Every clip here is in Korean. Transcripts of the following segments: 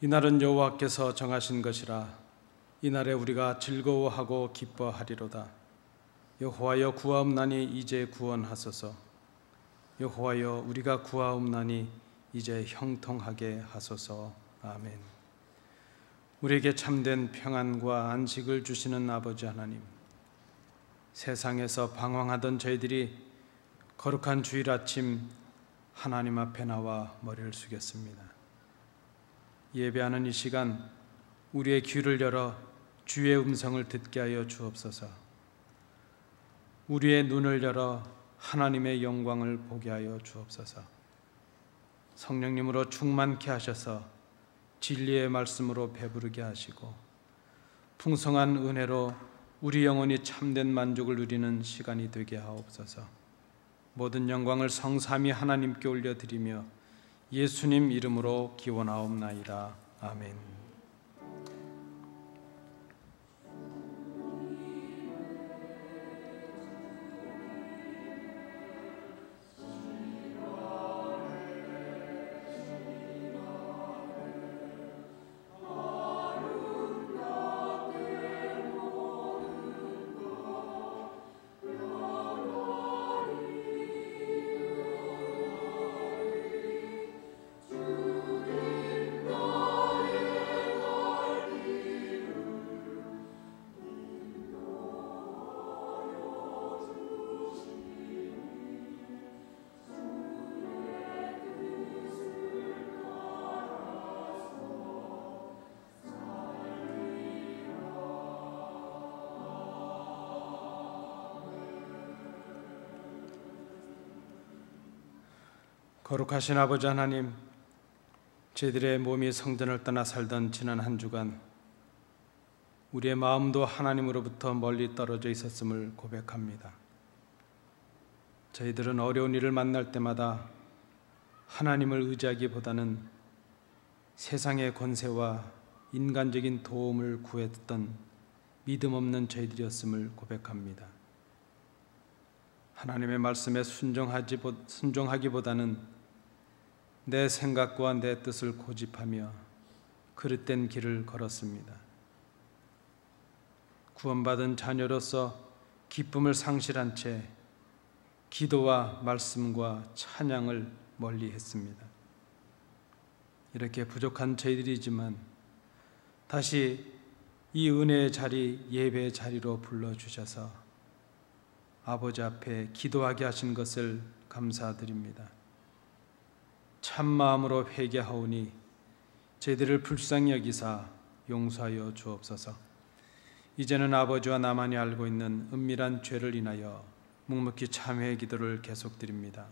이날은 여호와께서 정하신 것이라. 이날에 우리가 즐거워하고 기뻐하리로다. 여호와여 구하옵나니 이제 구원하소서. 여호와여 우리가 구하옵나니 이제 형통하게 하소서. 아멘. 우리에게 참된 평안과 안식을 주시는 아버지 하나님, 세상에서 방황하던 저희들이 거룩한 주일 아침 하나님 앞에 나와 머리를 숙였습니다. 예배하는 이 시간 우리의 귀를 열어 주의 음성을 듣게 하여 주옵소서. 우리의 눈을 열어 하나님의 영광을 보게 하여 주옵소서. 성령님으로 충만케 하셔서 진리의 말씀으로 배부르게 하시고 풍성한 은혜로 우리 영혼이 참된 만족을 누리는 시간이 되게 하옵소서. 모든 영광을 성삼위 하나님께 올려드리며 예수님 이름으로 기원하옵나이다. 아멘. 거룩하신 아버지 하나님, 저희들의 몸이 성전을 떠나 살던 지난 한 주간 우리의 마음도 하나님으로부터 멀리 떨어져 있었음을 고백합니다. 저희들은 어려운 일을 만날 때마다 하나님을 의지하기보다는 세상의 권세와 인간적인 도움을 구했던 믿음 없는 저희들이었음을 고백합니다. 하나님의 말씀에 순종하기보다는 내 생각과 내 뜻을 고집하며 그릇된 길을 걸었습니다. 구원받은 자녀로서 기쁨을 상실한 채 기도와 말씀과 찬양을 멀리했습니다. 이렇게 부족한 저희들이지만 다시 이 은혜의 자리, 예배의 자리로 불러주셔서 아버지 앞에 기도하게 하신 것을 감사드립니다. 참마음으로 회개하오니 저희들을 불쌍히 여기사 용서하여 주옵소서. 이제는 아버지와 나만이 알고 있는 은밀한 죄를 인하여 묵묵히 참회의 기도를 계속드립니다.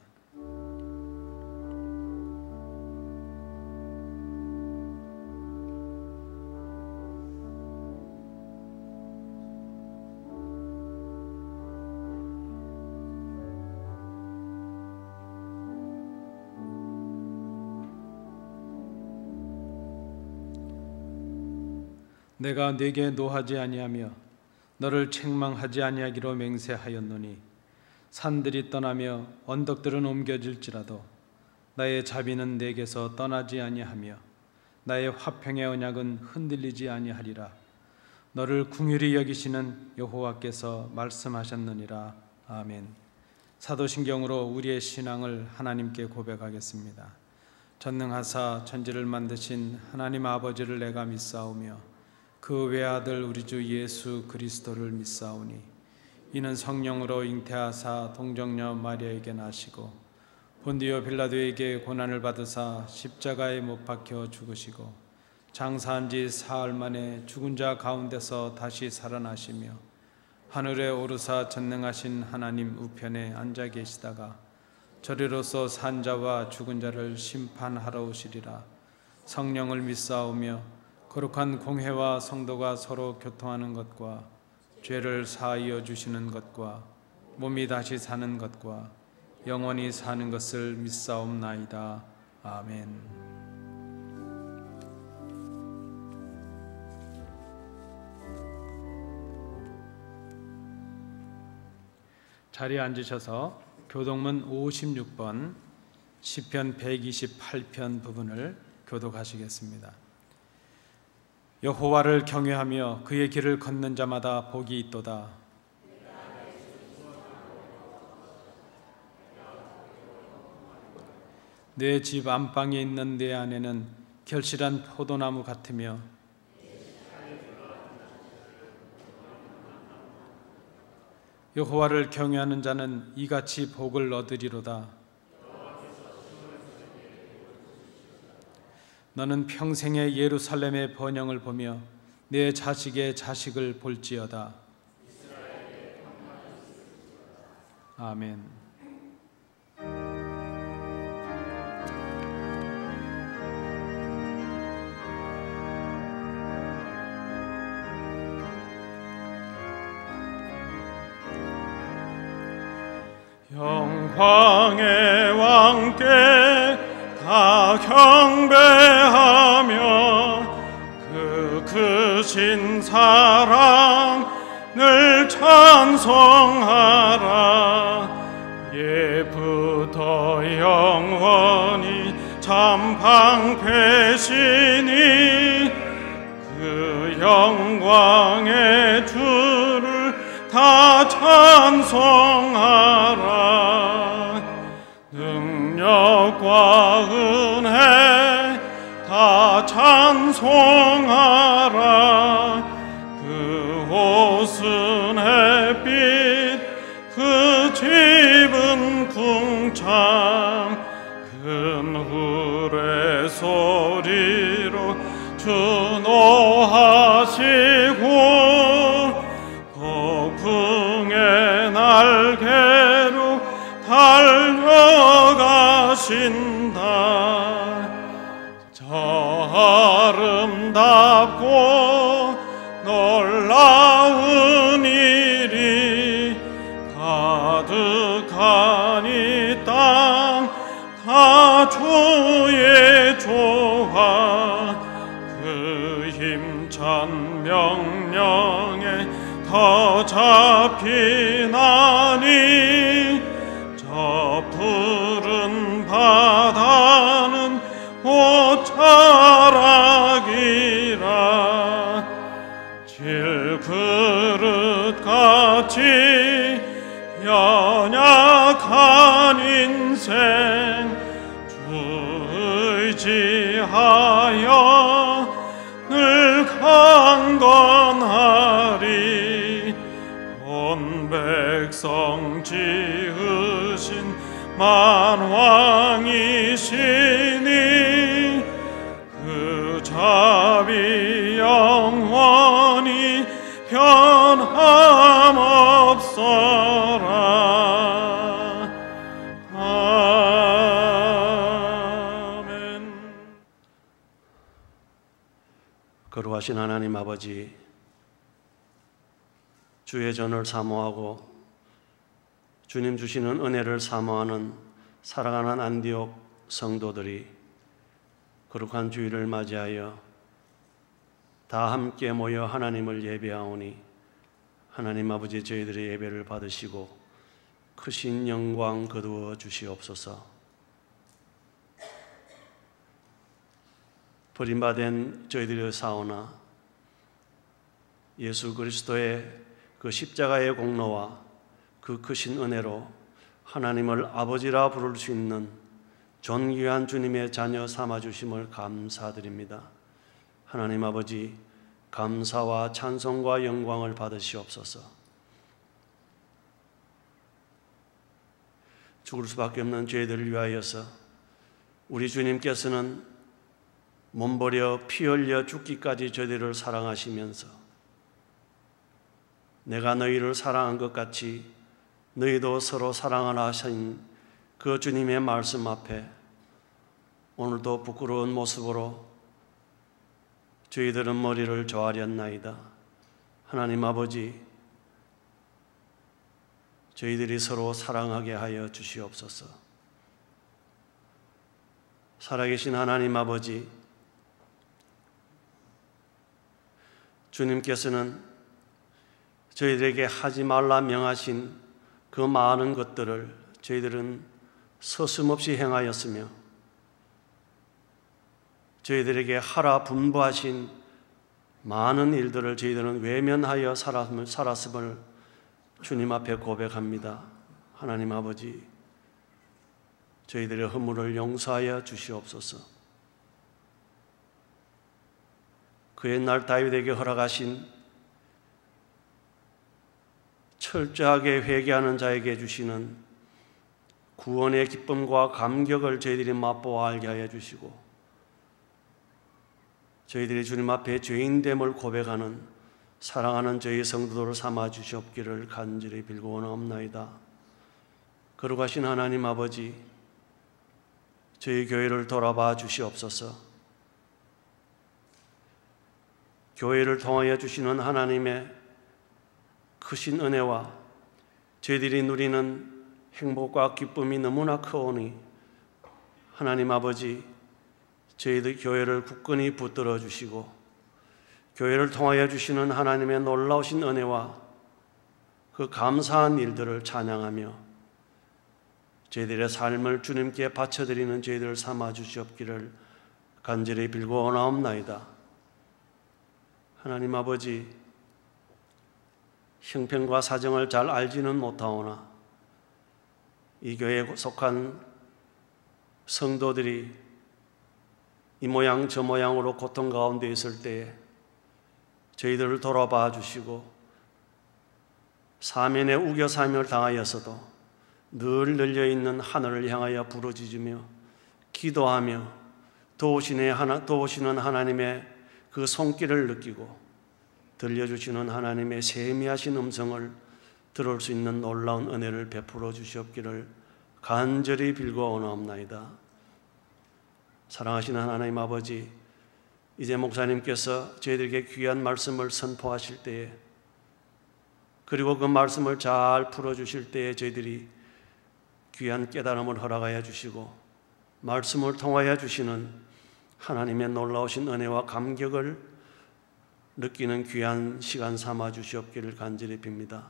내가 네게 노하지 아니하며 너를 책망하지 아니하기로 맹세하였노니 산들이 떠나며 언덕들은 옮겨질지라도 나의 자비는 내게서 떠나지 아니하며 나의 화평의 언약은 흔들리지 아니하리라. 너를 긍휼히 여기시는 여호와께서 말씀하셨느니라. 아멘. 사도신경으로 우리의 신앙을 하나님께 고백하겠습니다. 전능하사 천지를 만드신 하나님 아버지를 내가 믿사오며 그 외아들 우리 주 예수 그리스도를 믿사오니 이는 성령으로 잉태하사 동정녀 마리아에게 나시고 본디오 빌라도에게 고난을 받으사 십자가에 못 박혀 죽으시고 장사한 지 사흘 만에 죽은 자 가운데서 다시 살아나시며 하늘에 오르사 전능하신 하나님 우편에 앉아 계시다가 저리로서 산 자와 죽은 자를 심판하러 오시리라. 성령을 믿사오며 거룩한 공회와 성도가 서로 교통하는 것과 죄를 사하여 주시는 것과 몸이 다시 사는 것과 영원히 사는 것을 믿사옵나이다. 아멘. 자리에 앉으셔서 교독문 56번 시편 128편 부분을 교독하시겠습니다. 여호와를 경외하며 그의 길을 걷는 자마다 복이 있도다. 내 집 안방에 있는 내 아내는 결실한 포도나무 같으며 여호와를 경외하는 자는 이같이 복을 얻으리로다. 너는 평생에 예루살렘의 번영을 보며 내 자식의 자식을 볼지어다. 아멘. 영광의 왕께 다 경배하며 그 크신 사랑을 찬송하라. 예부터 영원히 참 방패시니 그 영광의 주를 다 찬송하라. 능력과 은혜 다 찬송하라. 그 옷은 햇빛 그 집은 궁창 큰 후레 소리로 주노하시고 폭풍의 날개로 달려가신다. 저 아름답고 놀라운 일이 가득한 이 땅 다 주의 조화 그 힘찬 명령에 더 잡히나니 저 푸른 바다는 옷자락이라. 질그릇같이 연약한 인생 주 의지하여 늘 강건하리. 온 백성 지으신 만왕이시니 그 자비 영원히 변함없어라. 아멘. 거룩하신 하나님 아버지, 주의 전을 사모하고 주님 주시는 은혜를 사모하는 사랑하는 안디옥 성도들이 거룩한 주일을 맞이하여 다 함께 모여 하나님을 예배하오니 하나님 아버지 저희들의 예배를 받으시고 크신 영광 거두어 주시옵소서. 버림받은 저희들의 사오나 예수 그리스도의 그 십자가의 공로와 그 크신 은혜로 하나님을 아버지라 부를 수 있는 존귀한 주님의 자녀 삼아주심을 감사드립니다. 하나님 아버지, 감사와 찬송과 영광을 받으시옵소서. 죽을 수밖에 없는 죄들을 위하여서 우리 주님께서는 몸버려 피 흘려 죽기까지 저희들을 사랑하시면서 내가 너희를 사랑한 것 같이 너희도 서로 사랑하라 하신 그 주님의 말씀 앞에 오늘도 부끄러운 모습으로 저희들은 머리를 조아렸나이다. 하나님 아버지, 저희들이 서로 사랑하게 하여 주시옵소서. 살아계신 하나님 아버지, 주님께서는 저희들에게 하지 말라 명하신 그 많은 것들을 저희들은 서슴없이 행하였으며 저희들에게 하라 분부하신 많은 일들을 저희들은 외면하여 살았음을 주님 앞에 고백합니다. 하나님 아버지, 저희들의 허물을 용서하여 주시옵소서. 그 옛날 다윗에게 허락하신 철저하게 회개하는 자에게 주시는 구원의 기쁨과 감격을 저희들이 맛보아 알게 하여 주시고, 저희들이 주님 앞에 죄인됨을 고백하는 사랑하는 저희 성도들을 삼아 주시옵기를 간절히 빌고 원하옵나이다. 거룩하신 하나님 아버지, 저희 교회를 돌아봐 주시옵소서. 교회를 통하여 주시는 하나님의 크신 은혜와 저희들이 누리는 행복과 기쁨이 너무나 크오니 하나님 아버지, 저희들 교회를 굳건히 붙들어 주시고 교회를 통하여 주시는 하나님의 놀라우신 은혜와 그 감사한 일들을 찬양하며 저희들의 삶을 주님께 바쳐드리는 저희들을 삼아 주시옵기를 간절히 빌고 원하옵나이다. 하나님 아버지, 형편과 사정을 잘 알지는 못하오나 이 교회에 속한 성도들이 이 모양 저 모양으로 고통 가운데 있을 때에 저희들을 돌아봐 주시고 사면에 우겨사명을 당하여서도 늘 열려있는 하늘을 향하여 부르짖으며 기도하며 도우시는 하나님의 그 손길을 느끼고 들려주시는 하나님의 세미하신 음성을 들을 수 있는 놀라운 은혜를 베풀어 주시옵기를 간절히 빌고 원하옵나이다. 사랑하시는 하나님 아버지, 이제 목사님께서 저희들에게 귀한 말씀을 선포하실 때에 그리고 그 말씀을 잘 풀어주실 때에 저희들이 귀한 깨달음을 허락하여 주시고 말씀을 통하여 주시는 하나님의 놀라우신 은혜와 감격을 느끼는 귀한 시간 삼아 주시옵기를 간절히 빕니다.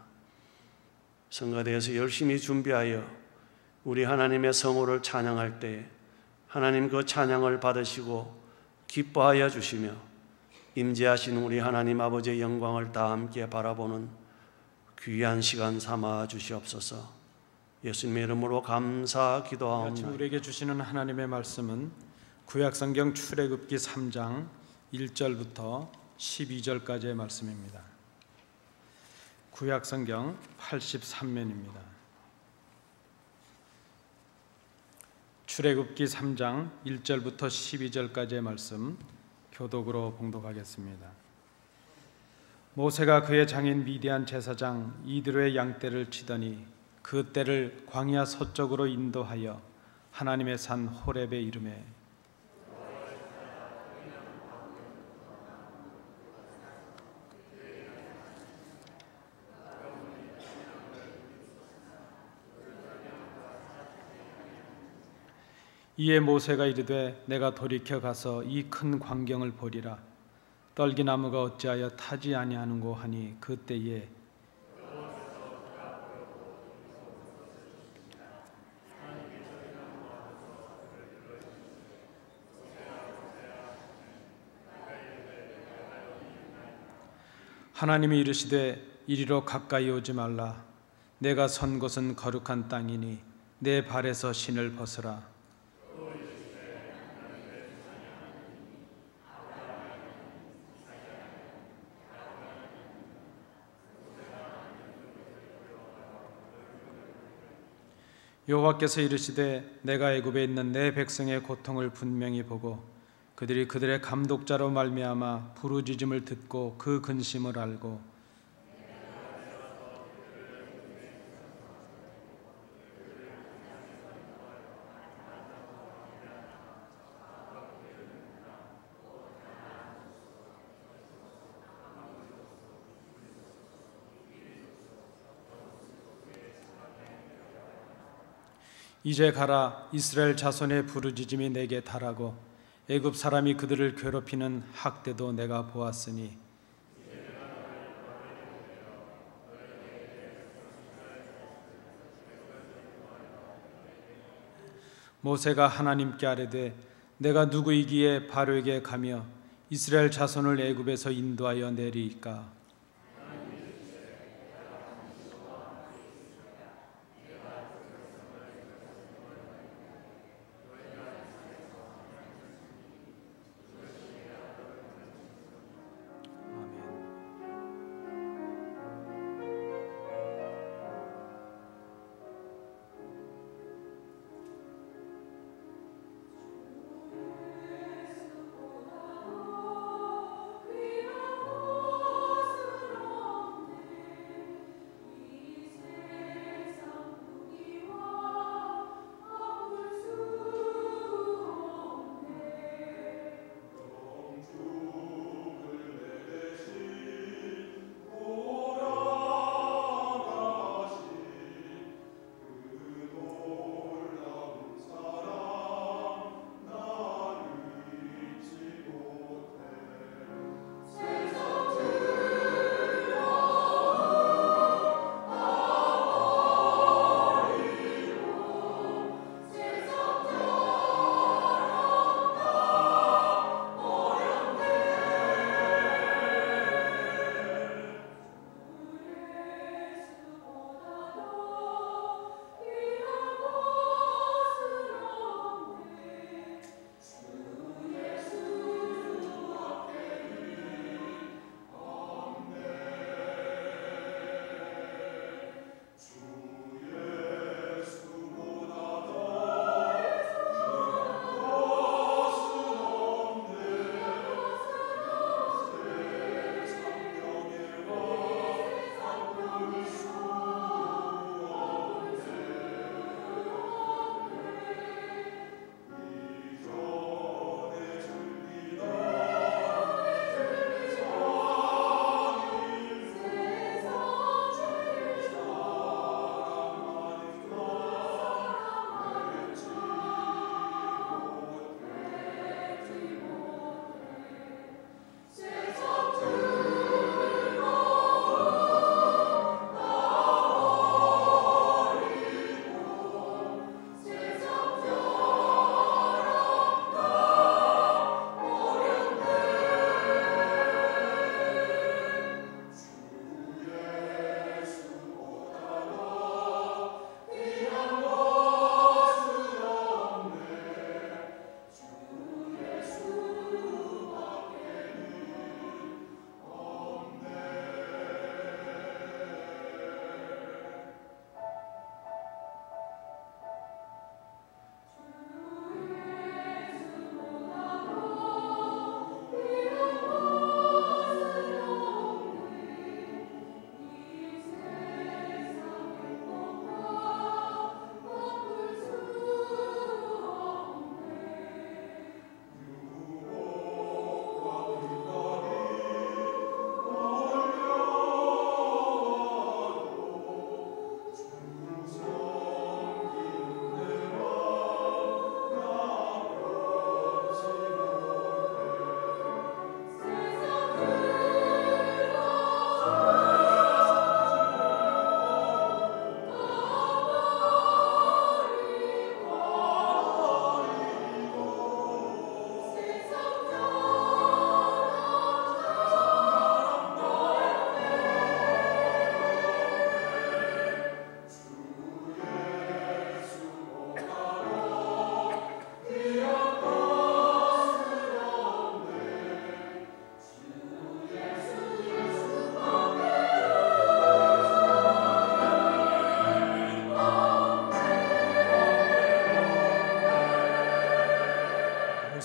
성가대에서 열심히 준비하여 우리 하나님의 성호를 찬양할 때 하나님 그 찬양을 받으시고 기뻐하여 주시며 임재하신 우리 하나님 아버지의 영광을 다 함께 바라보는 귀한 시간 삼아 주시옵소서. 예수님의 이름으로 감사 기도하옵나이다. 아침 우리에게 주시는 하나님의 말씀은 구약성경 출애굽기 3장 1절부터 12절까지의 말씀입니다. 구약성경 83면입니다. 출애굽기 3장 1절부터 12절까지의 말씀 교독으로 봉독하겠습니다. 모세가 그의 장인 미디안 제사장 이드로의 양떼를 치더니 그 떼를 광야 서쪽으로 인도하여 하나님의 산 호렙에 이르매 이에 모세가 이르되 내가 돌이켜 가서 이 큰 광경을 보리라. 떨기나무가 어찌하여 타지 아니하는고 하니 그때에 하나님이 이르시되 이리로 가까이 오지 말라. 내가 선 곳은 거룩한 땅이니 내 발에서 신을 벗으라. 여호와께서 이르시되 내가 애굽에 있는 내 백성의 고통을 분명히 보고 그들이 그들의 감독자로 말미암아 부르짖음을 듣고 그 근심을 알고 이제 가라. 이스라엘 자손의 부르짖음이 내게 달하고 애굽 사람이 그들을 괴롭히는 학대도 내가 보았으니 모세가 하나님께 아뢰되 내가 누구이기에 바로에게 가며 이스라엘 자손을 애굽에서 인도하여 내리까?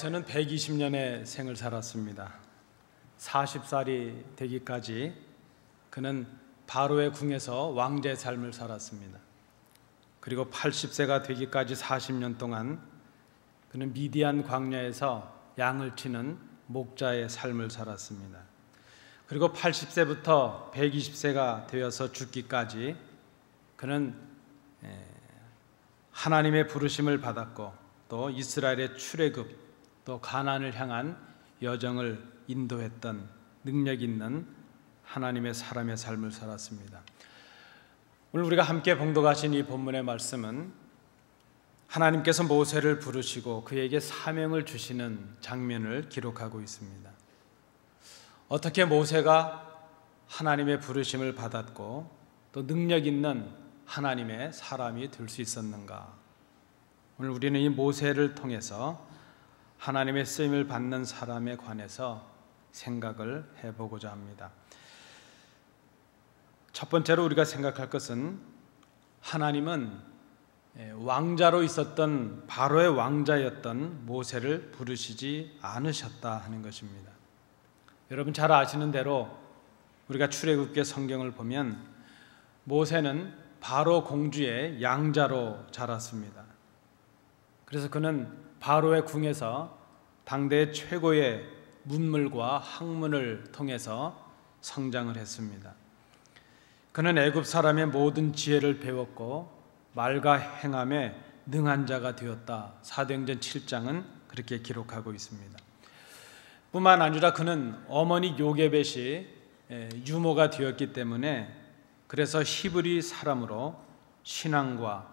모세는 120년의 생을 살았습니다. 40살이 되기까지 그는 바로의 궁에서 왕자의 삶을 살았습니다. 그리고 80세가 되기까지 40년 동안 그는 미디안 광야에서 양을 치는 목자의 삶을 살았습니다. 그리고 80세부터 120세가 되어서 죽기까지 그는 하나님의 부르심을 받았고 또 이스라엘의 출애굽 또 가나안을 향한 여정을 인도했던 능력 있는 하나님의 사람의 삶을 살았습니다. 오늘 우리가 함께 봉독하신 이 본문의 말씀은 하나님께서 모세를 부르시고 그에게 사명을 주시는 장면을 기록하고 있습니다. 어떻게 모세가 하나님의 부르심을 받았고 또 능력 있는 하나님의 사람이 될 수 있었는가? 오늘 우리는 이 모세를 통해서 하나님의 쓰임을 받는 사람에 관해서 생각을 해보고자 합니다. 첫 번째로 우리가 생각할 것은 하나님은 왕자로 있었던 바로의 왕자였던 모세를 부르시지 않으셨다 하는 것입니다. 여러분 잘 아시는 대로 우리가 출애굽기 성경을 보면 모세는 바로 공주의 양자로 자랐습니다. 그래서 그는 바로의 궁에서 당대의 최고의 문물과 학문을 통해서 성장을 했습니다. 그는 애굽 사람의 모든 지혜를 배웠고 말과 행함에 능한 자가 되었다. 사도행전 7장은 그렇게 기록하고 있습니다. 뿐만 아니라 그는 어머니 요게벳이 유모가 되었기 때문에 그래서 히브리 사람으로 신앙과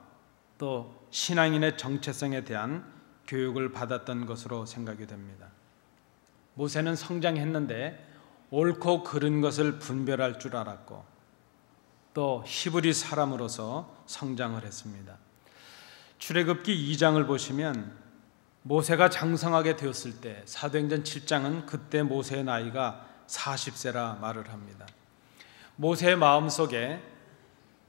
또 신앙인의 정체성에 대한 교육을 받았던 것으로 생각이 됩니다. 모세는 성장했는데 옳고 그른 것을 분별할 줄 알았고 또 히브리 사람으로서 성장을 했습니다. 출애굽기 2장을 보시면 모세가 장성하게 되었을 때 사도행전 7장은 그때 모세의 나이가 40세라 말을 합니다. 모세의 마음속에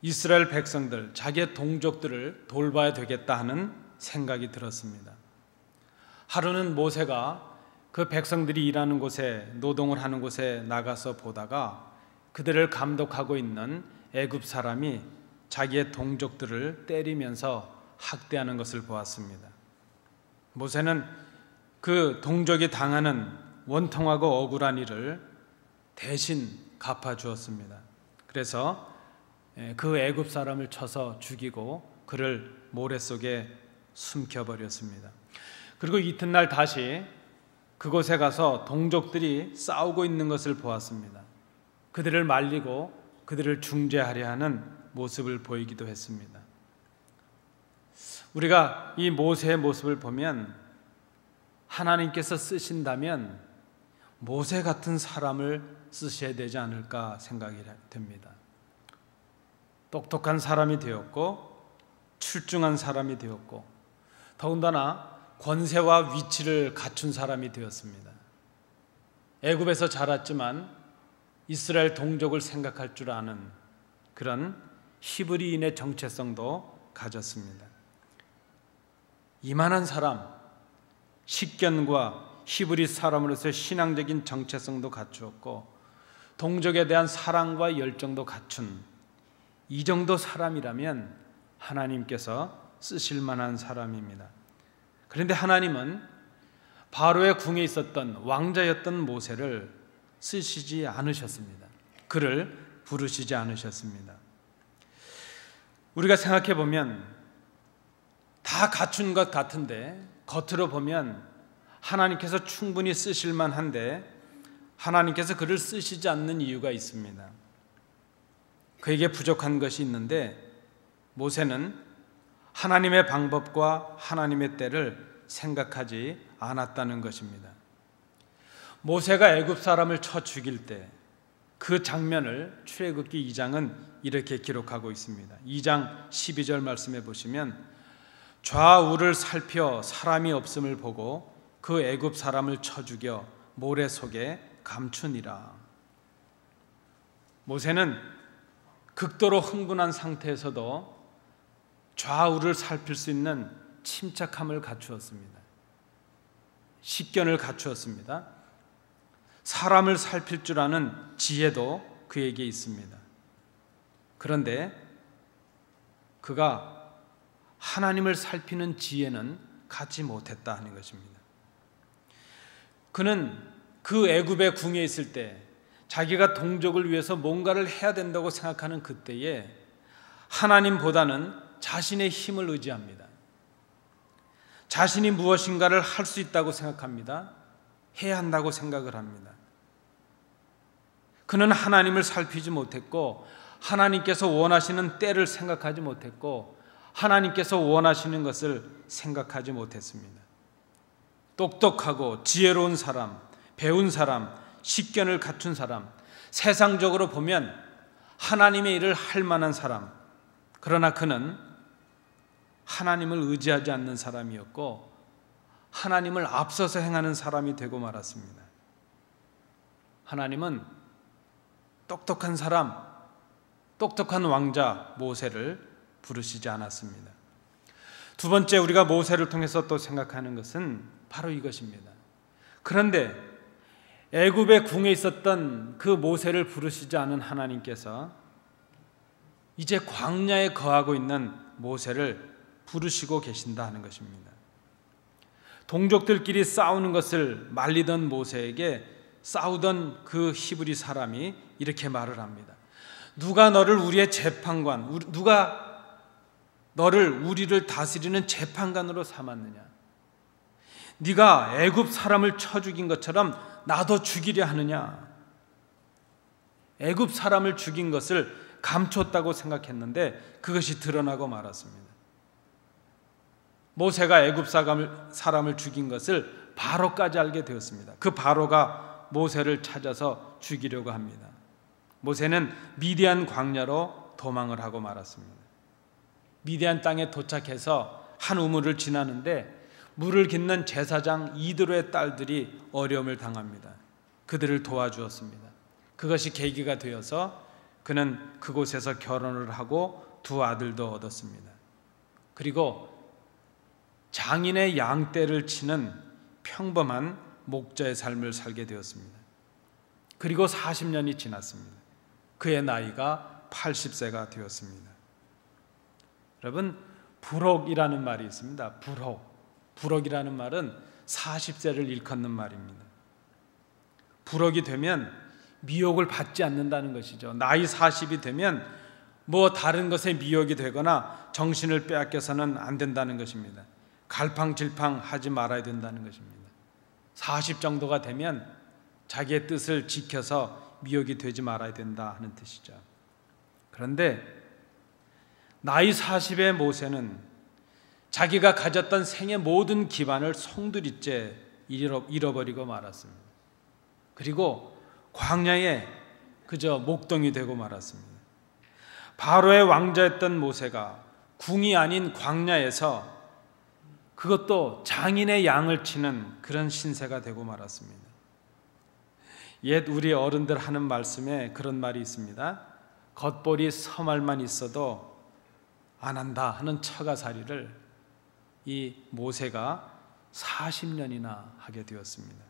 이스라엘 백성들, 자기의 동족들을 돌봐야 되겠다 하는 생각이 들었습니다. 하루는 모세가 그 백성들이 일하는 곳에 노동을 하는 곳에 나가서 보다가 그들을 감독하고 있는 애굽 사람이 자기의 동족들을 때리면서 학대하는 것을 보았습니다. 모세는 그 동족이 당하는 원통하고 억울한 일을 대신 갚아주었습니다. 그래서 그 애굽 사람을 쳐서 죽이고 그를 모래 속에 숨겨버렸습니다. 그리고 이튿날 다시 그곳에 가서 동족들이 싸우고 있는 것을 보았습니다. 그들을 말리고 그들을 중재하려 하는 모습을 보이기도 했습니다. 우리가 이 모세의 모습을 보면 하나님께서 쓰신다면 모세 같은 사람을 쓰셔야 되지 않을까 생각이 됩니다. 똑똑한 사람이 되었고 출중한 사람이 되었고 더군다나 권세와 위치를 갖춘 사람이 되었습니다. 애굽에서 자랐지만 이스라엘 동족을 생각할 줄 아는 그런 히브리인의 정체성도 가졌습니다. 이만한 사람, 식견과 히브리 사람으로서의 신앙적인 정체성도 갖추었고 동족에 대한 사랑과 열정도 갖춘 이 정도 사람이라면 하나님께서 쓰실 만한 사람입니다. 그런데 하나님은 바로의 궁에 있었던 왕자였던 모세를 쓰시지 않으셨습니다. 그를 부르시지 않으셨습니다. 우리가 생각해 보면 다 갖춘 것 같은데 겉으로 보면 하나님께서 충분히 쓰실 만한데 하나님께서 그를 쓰시지 않는 이유가 있습니다. 그에게 부족한 것이 있는데 모세는 하나님의 방법과 하나님의 때를 생각하지 않았다는 것입니다. 모세가 애굽 사람을 쳐 죽일 때 그 장면을 출애굽기 2장은 이렇게 기록하고 있습니다. 2장 12절 말씀해 보시면 좌우를 살펴 사람이 없음을 보고 그 애굽 사람을 쳐 죽여 모래 속에 감추니라. 모세는 극도로 흥분한 상태에서도 좌우를 살필 수 있는 침착함을 갖추었습니다. 식견을 갖추었습니다. 사람을 살필 줄 아는 지혜도 그에게 있습니다. 그런데 그가 하나님을 살피는 지혜는 갖지 못했다 하는 것입니다. 그는 그 애굽의 궁에 있을 때 자기가 동족을 위해서 뭔가를 해야 된다고 생각하는 그때에 하나님보다는 자신의 힘을 의지합니다. 자신이 무엇인가를 할 수 있다고 생각합니다. 해야 한다고 생각을 합니다. 그는 하나님을 살피지 못했고 하나님께서 원하시는 때를 생각하지 못했고 하나님께서 원하시는 것을 생각하지 못했습니다. 똑똑하고 지혜로운 사람, 배운 사람, 식견을 갖춘 사람, 세상적으로 보면 하나님의 일을 할 만한 사람, 그러나 그는 하나님을 의지하지 않는 사람이었고 하나님을 앞서서 행하는 사람이 되고 말았습니다. 하나님은 똑똑한 사람, 똑똑한 왕자 모세를 부르시지 않았습니다. 두 번째, 우리가 모세를 통해서 또 생각하는 것은 바로 이것입니다. 그런데 애굽의 궁에 있었던 그 모세를 부르시지 않은 하나님께서 이제 광야에 거하고 있는 모세를 부르시고 계신다 하는 것입니다. 동족들끼리 싸우는 것을 말리던 모세에게 싸우던 그 히브리 사람이 이렇게 말을 합니다. 누가 너를 우리의 재판관, 누가 너를 우리를 다스리는 재판관으로 삼았느냐? 네가 애굽 사람을 쳐 죽인 것처럼 나도 죽이려 하느냐? 애굽 사람을 죽인 것을 감췄다고 생각했는데 그것이 드러나고 말았습니다. 모세가 애굽 사람을 죽인 것을 바로까지 알게 되었습니다. 그 바로가 모세를 찾아서 죽이려고 합니다. 모세는 미디안 광야로 도망을 하고 말았습니다. 미디안 땅에 도착해서 한 우물을 지나는데 물을 깃는 제사장 이드로의 딸들이 어려움을 당합니다. 그들을 도와주었습니다. 그것이 계기가 되어서 그는 그곳에서 결혼을 하고 두 아들도 얻었습니다. 그리고 장인의 양떼를 치는 평범한 목자의 삶을 살게 되었습니다. 그리고 40년이 지났습니다. 그의 나이가 80세가 되었습니다. 여러분, 부록이라는 말이 있습니다. 부록이라는 말은 40세를 일컫는 말입니다. 부록이 되면 미혹을 받지 않는다는 것이죠. 나이 40이 되면 뭐 다른 것에 미혹이 되거나 정신을 빼앗겨서는 안 된다는 것입니다. 갈팡질팡 하지 말아야 된다는 것입니다. 40 정도가 되면 자기의 뜻을 지켜서 미혹이 되지 말아야 된다 하는 뜻이죠. 그런데 나이 40의 모세는 자기가 가졌던 생의 모든 기반을 송두리째 잃어버리고 말았습니다. 그리고 광야에 그저 목동이 되고 말았습니다. 바로의 왕자였던 모세가 궁이 아닌 광야에서 그것도 장인의 양을 치는 그런 신세가 되고 말았습니다. 옛 우리 어른들 하는 말씀에 그런 말이 있습니다. 겉벌이 서말만 있어도 안 한다 하는 처가살이를 이 모세가 40년이나 하게 되었습니다.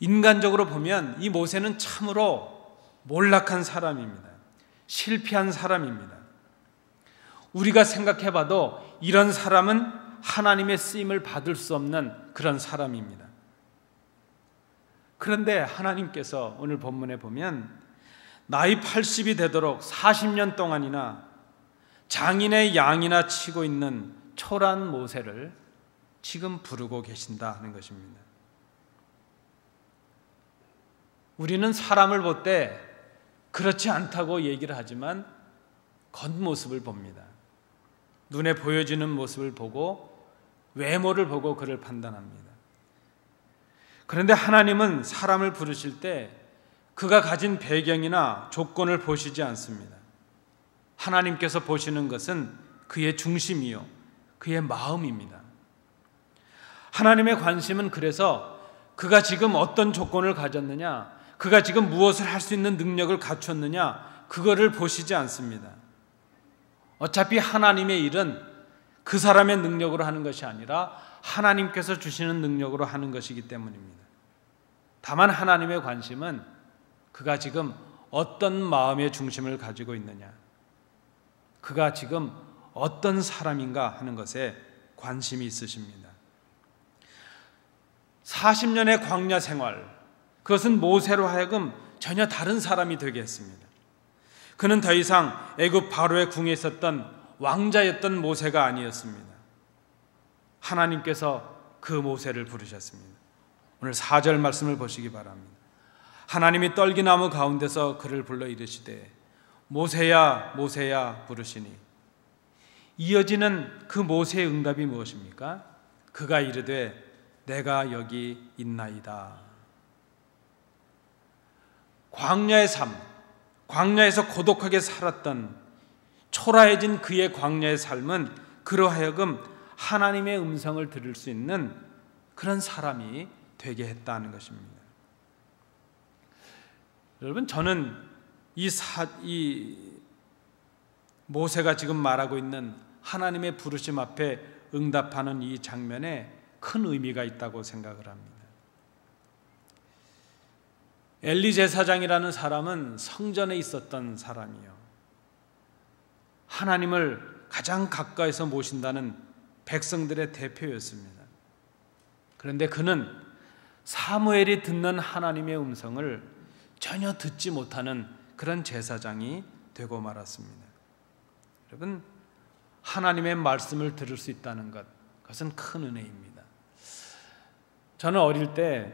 인간적으로 보면 이 모세는 참으로 몰락한 사람입니다. 실패한 사람입니다. 우리가 생각해봐도 이런 사람은 하나님의 쓰임을 받을 수 없는 그런 사람입니다. 그런데 하나님께서 오늘 본문에 보면 나이 80이 되도록 40년 동안이나 장인의 양이나 치고 있는 초라한 모세를 지금 부르고 계신다 하는 것입니다. 우리는 사람을 볼 때 그렇지 않다고 얘기를 하지만 겉모습을 봅니다. 눈에 보여지는 모습을 보고 외모를 보고 그를 판단합니다. 그런데 하나님은 사람을 부르실 때 그가 가진 배경이나 조건을 보시지 않습니다. 하나님께서 보시는 것은 그의 중심이요, 그의 마음입니다. 하나님의 관심은 그래서 그가 지금 어떤 조건을 가졌느냐, 그가 지금 무엇을 할 수 있는 능력을 갖췄느냐, 그거를 보시지 않습니다. 어차피 하나님의 일은 그 사람의 능력으로 하는 것이 아니라 하나님께서 주시는 능력으로 하는 것이기 때문입니다. 다만 하나님의 관심은 그가 지금 어떤 마음의 중심을 가지고 있느냐, 그가 지금 어떤 사람인가 하는 것에 관심이 있으십니다. 40년의 광야 생활, 그것은 모세로 하여금 전혀 다른 사람이 되게 했습니다. 그는 더 이상 애굽 바로의 궁에 있었던 왕자였던 모세가 아니었습니다. 하나님께서 그 모세를 부르셨습니다. 오늘 4절 말씀을 보시기 바랍니다. 하나님이 떨기나무 가운데서 그를 불러 이르시되 모세야 모세야 부르시니, 이어지는 그 모세의 응답이 무엇입니까? 그가 이르되 내가 여기 있나이다. 광야의 삶, 광야에서 고독하게 살았던 초라해진 그의 광야의 삶은 그로 하여금 하나님의 음성을 들을 수 있는 그런 사람이 되게 했다는 것입니다. 여러분, 저는 이 모세가 지금 말하고 있는 하나님의 부르심 앞에 응답하는 이 장면에 큰 의미가 있다고 생각을 합니다. 엘리 제사장이라는 사람은 성전에 있었던 사람이요, 하나님을 가장 가까이서 모신다는 백성들의 대표였습니다. 그런데 그는 사무엘이 듣는 하나님의 음성을 전혀 듣지 못하는 그런 제사장이 되고 말았습니다. 여러분, 하나님의 말씀을 들을 수 있다는 것, 그것은 큰 은혜입니다. 저는 어릴 때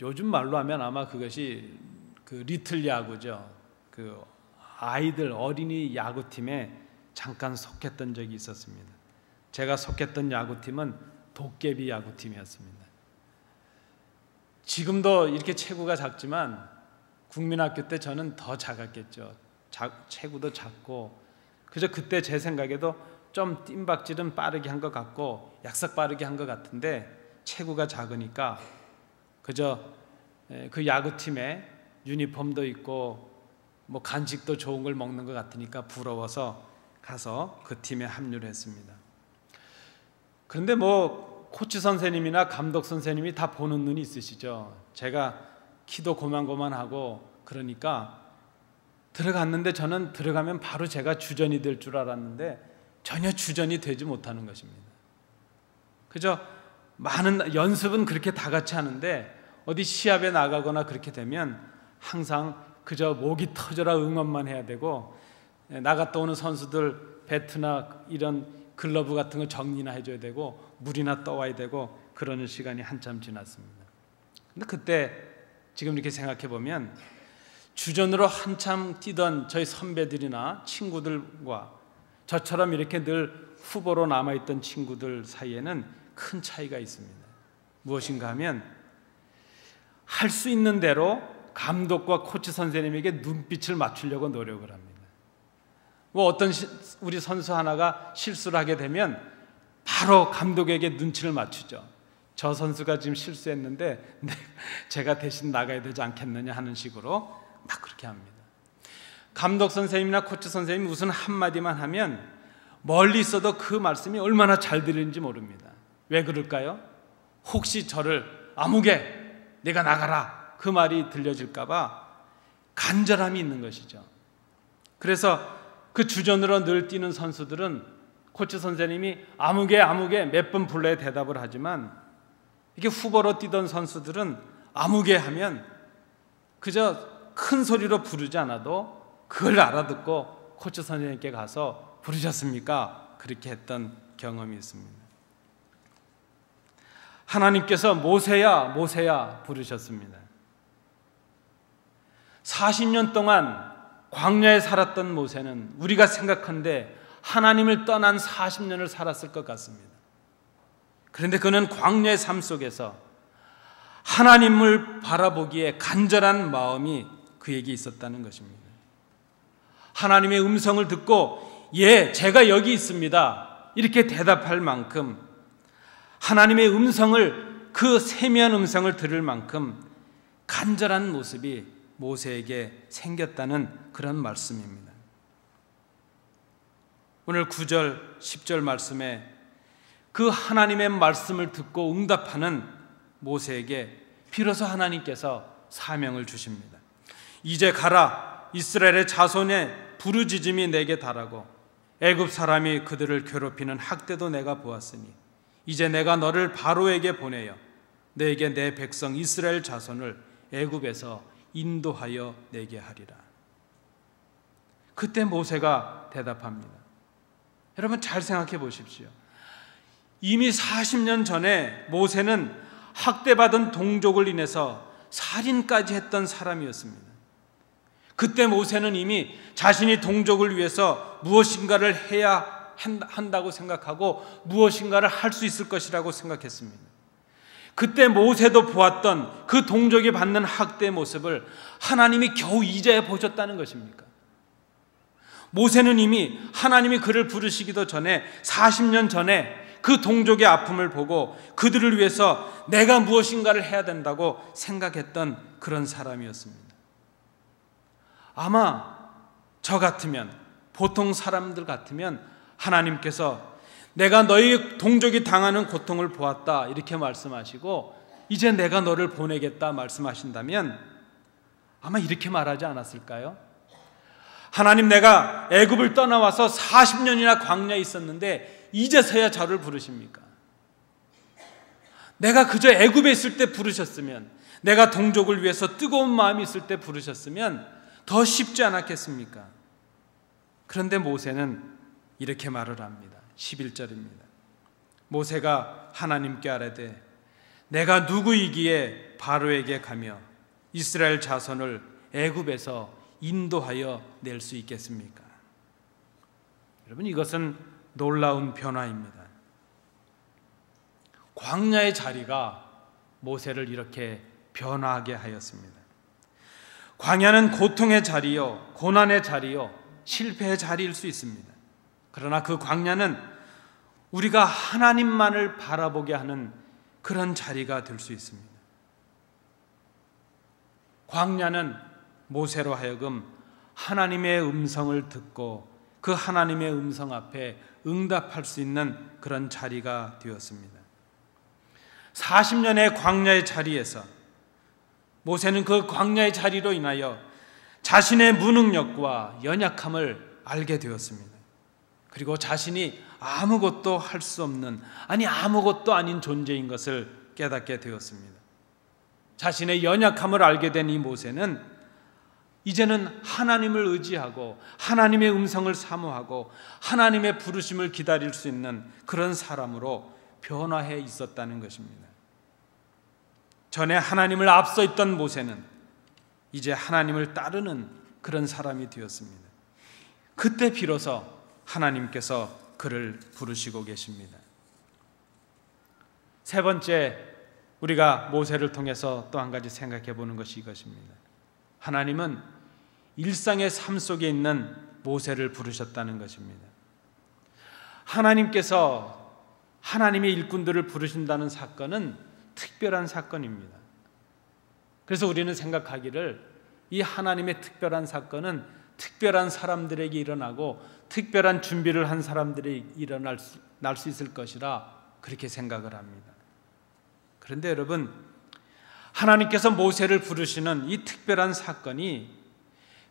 요즘 말로 하면 아마 그것이 리틀 야구죠. 아이들 어린이 야구팀에 잠깐 속했던 적이 있었습니다. 제가 속했던 야구팀은 도깨비 야구팀이었습니다. 지금도 이렇게 체구가 작지만 국민학교 때 저는 더 작았겠죠. 체구도 작고, 그저 그때 제 생각에도 좀 뜀박질은 빠르게 한 것 같고 약삭 빠르게 한 것 같은데, 체구가 작으니까 그저 그 야구팀에 유니폼도 있고 뭐 간식도 좋은 걸 먹는 것 같으니까 부러워서 가서 그 팀에 합류를 했습니다. 그런데 뭐 코치 선생님이나 감독 선생님이 다 보는 눈이 있으시죠. 제가 키도 고만고만하고 그러니까 들어갔는데, 저는 들어가면 바로 제가 주전이 될 줄 알았는데 전혀 주전이 되지 못하는 것입니다. 그저 많은 연습은 그렇게 다 같이 하는데 어디 시합에 나가거나 그렇게 되면 항상 그저 목이 터져라 응원만 해야 되고, 나갔다 오는 선수들 배트나 이런 글러브 같은 거 정리나 해줘야 되고 물이나 떠와야 되고 그러는 시간이 한참 지났습니다. 근데 그때 지금 이렇게 생각해 보면 주전으로 한참 뛰던 저희 선배들이나 친구들과 저처럼 이렇게 늘 후보로 남아있던 친구들 사이에는 큰 차이가 있습니다. 무엇인가 하면 할 수 있는 대로 감독과 코치 선생님에게 눈빛을 맞추려고 노력을 합니다. 뭐 어떤 우리 선수 하나가 실수를 하게 되면 바로 감독에게 눈치를 맞추죠. 저 선수가 지금 실수했는데 제가 대신 나가야 되지 않겠느냐 하는 식으로 막 그렇게 합니다. 감독 선생님이나 코치 선생님이 무슨 한마디만 하면 멀리 있어도 그 말씀이 얼마나 잘 들리는지 모릅니다. 왜 그럴까요? 혹시 저를 아무개 내가 나가라 그 말이 들려질까 봐 간절함이 있는 것이죠. 그래서 그 주전으로 늘 뛰는 선수들은 코치 선생님이 아무개 몇 번 불러야 대답을 하지만, 이게 후보로 뛰던 선수들은 아무개 하면 그저 큰 소리로 부르지 않아도 그걸 알아듣고 코치 선생님께 가서 부르셨습니까? 그렇게 했던 경험이 있습니다. 하나님께서 모세야 부르셨습니다. 40년 동안 광야에 살았던 모세는 우리가 생각한데 하나님을 떠난 40년을 살았을 것 같습니다. 그런데 그는 광야의 삶 속에서 하나님을 바라보기에 간절한 마음이 그에게 있었다는 것입니다. 하나님의 음성을 듣고 예, 제가 여기 있습니다 이렇게 대답할 만큼, 하나님의 음성을, 그 세미한 음성을 들을 만큼 간절한 모습이 모세에게 생겼다는 그런 말씀입니다. 오늘 9절, 10절 말씀에 그 하나님의 말씀을 듣고 응답하는 모세에게 비로소 하나님께서 사명을 주십니다. 이제 가라, 이스라엘의 자손의 부르짖음이 내게 달하고 애굽 사람이 그들을 괴롭히는 학대도 내가 보았으니 이제 내가 너를 바로에게 보내어 너에게 내 백성 이스라엘 자손을 애굽에서 인도하여 내게 하리라. 그때 모세가 대답합니다. 여러분 잘 생각해 보십시오. 이미 40년 전에 모세는 학대받은 동족을 인해서 살인까지 했던 사람이었습니다. 그때 모세는 이미 자신이 동족을 위해서 무엇인가를 해야 한다고 생각하고 무엇인가를 할 수 있을 것이라고 생각했습니다. 그때 모세도 보았던 그 동족이 받는 학대의 모습을 하나님이 겨우 이제야 보셨다는 것입니까? 모세는 이미 하나님이 그를 부르시기도 전에 40년 전에 그 동족의 아픔을 보고 그들을 위해서 내가 무엇인가를 해야 된다고 생각했던 그런 사람이었습니다. 아마 저 같으면, 보통 사람들 같으면 하나님께서 내가 너희 동족이 당하는 고통을 보았다 이렇게 말씀하시고 이제 내가 너를 보내겠다 말씀하신다면 아마 이렇게 말하지 않았을까요? 하나님, 내가 애굽을 떠나와서 40년이나 광야에 있었는데 이제서야 저를 부르십니까? 내가 그저 애굽에 있을 때 부르셨으면, 내가 동족을 위해서 뜨거운 마음이 있을 때 부르셨으면 더 쉽지 않았겠습니까? 그런데 모세는 이렇게 말을 합니다. 11절입니다. 모세가 하나님께 아뢰되 내가 누구이기에 바로에게 가며 이스라엘 자손을 애굽에서 인도하여 낼 수 있겠습니까? 여러분, 이것은 놀라운 변화입니다. 광야의 자리가 모세를 이렇게 변화하게 하였습니다. 광야는 고통의 자리요, 고난의 자리요, 실패의 자리일 수 있습니다. 그러나 그 광야는 우리가 하나님만을 바라보게 하는 그런 자리가 될 수 있습니다. 광야는 모세로 하여금 하나님의 음성을 듣고 그 하나님의 음성 앞에 응답할 수 있는 그런 자리가 되었습니다. 40년의 광야의 자리에서 모세는 그 광야의 자리로 인하여 자신의 무능력과 연약함을 알게 되었습니다. 그리고 자신이 아무것도 할 수 없는, 아니 아무것도 아닌 존재인 것을 깨닫게 되었습니다. 자신의 연약함을 알게 된 이 모세는 이제는 하나님을 의지하고 하나님의 음성을 사모하고 하나님의 부르심을 기다릴 수 있는 그런 사람으로 변화해 있었다는 것입니다. 전에 하나님을 앞서 있던 모세는 이제 하나님을 따르는 그런 사람이 되었습니다. 그때 비로소 하나님께서 그를 부르시고 계십니다. 세 번째, 우리가 모세를 통해서 또 한 가지 생각해 보는 것이 이것입니다. 하나님은 일상의 삶 속에 있는 모세를 부르셨다는 것입니다. 하나님께서 하나님의 일꾼들을 부르신다는 사건은 특별한 사건입니다. 그래서 우리는 생각하기를 이 하나님의 특별한 사건은 특별한 사람들에게 일어나고 특별한 준비를 한 사람들이 날 수 있을 것이라 그렇게 생각을 합니다. 그런데 여러분, 하나님께서 모세를 부르시는 이 특별한 사건이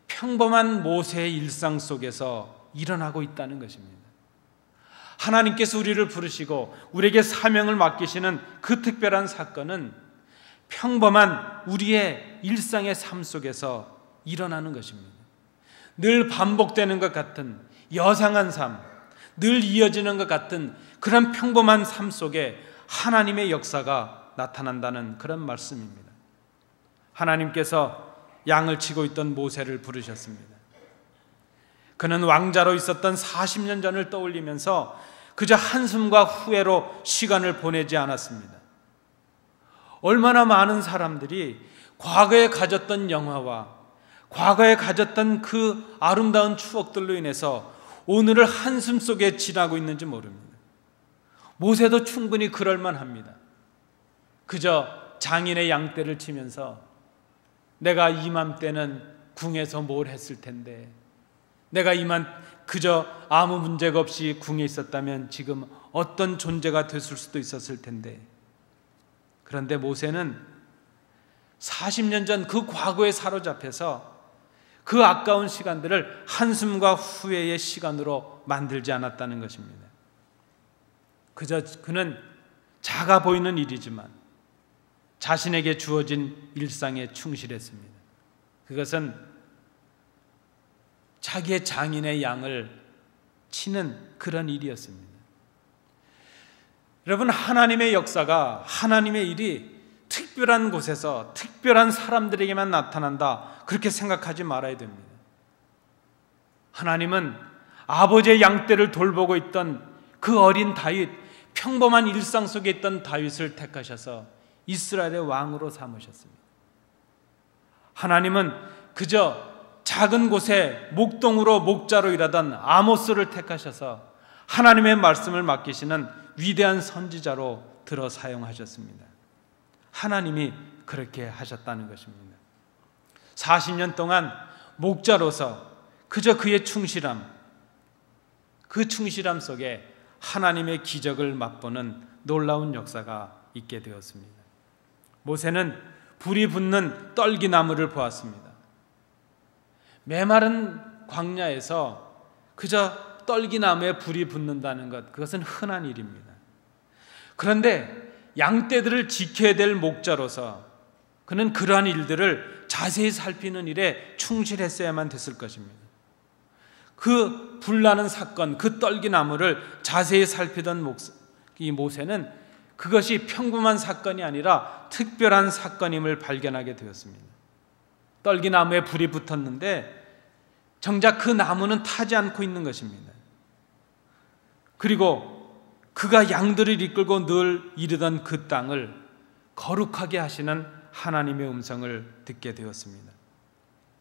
평범한 모세의 일상 속에서 일어나고 있다는 것입니다. 하나님께서 우리를 부르시고 우리에게 사명을 맡기시는 그 특별한 사건은 평범한 우리의 일상의 삶 속에서 일어나는 것입니다. 늘 반복되는 것 같은 여상한 삶, 늘 이어지는 것 같은 그런 평범한 삶 속에 하나님의 역사가 나타난다는 그런 말씀입니다. 하나님께서 양을 치고 있던 모세를 부르셨습니다. 그는 왕자로 있었던 40년 전을 떠올리면서 그저 한숨과 후회로 시간을 보내지 않았습니다. 얼마나 많은 사람들이 과거에 가졌던 영화와 과거에 가졌던 그 아름다운 추억들로 인해서 오늘을 한숨 속에 지나고 있는지 모릅니다. 모세도 충분히 그럴만합니다. 그저 장인의 양떼를 치면서 내가 이맘때는 궁에서 뭘 했을 텐데, 내가 그저 아무 문제가 없이 궁에 있었다면 지금 어떤 존재가 됐을 수도 있었을 텐데. 그런데 모세는 40년 전 그 과거에 사로잡혀서 그 아까운 시간들을 한숨과 후회의 시간으로 만들지 않았다는 것입니다. 그저 그는 작아 보이는 일이지만 자신에게 주어진 일상에 충실했습니다. 그것은 자기의 장인의 양을 치는 그런 일이었습니다. 여러분, 하나님의 역사가, 하나님의 일이 특별한 곳에서 특별한 사람들에게만 나타난다, 그렇게 생각하지 말아야 됩니다. 하나님은 아버지의 양떼를 돌보고 있던 그 어린 다윗, 평범한 일상 속에 있던 다윗을 택하셔서 이스라엘의 왕으로 삼으셨습니다. 하나님은 그저 작은 곳에 목동으로 목자로 일하던 아모스를 택하셔서 하나님의 말씀을 맡기시는 위대한 선지자로 들어 사용하셨습니다. 하나님이 그렇게 하셨다는 것입니다. 40년 동안 목자로서 그저 그의 충실함, 그 충실함 속에 하나님의 기적을 맛보는 놀라운 역사가 있게 되었습니다. 모세는 불이 붙는 떨기나무를 보았습니다. 메마른 광야에서 그저 떨기나무에 불이 붙는다는 것, 그것은 흔한 일입니다. 그런데 양떼들을 지켜야 될 목자로서 그는 그러한 일들을 자세히 살피는 일에 충실했어야만 됐을 것입니다. 그 불나는 사건, 그 떨기나무를 자세히 살피던 이 모세는 그것이 평범한 사건이 아니라 특별한 사건임을 발견하게 되었습니다. 떨기나무에 불이 붙었는데 정작 그 나무는 타지 않고 있는 것입니다. 그리고 그가 양들을 이끌고 늘 이르던 그 땅을 거룩하게 하시는 하나님의 음성을 듣게 되었습니다.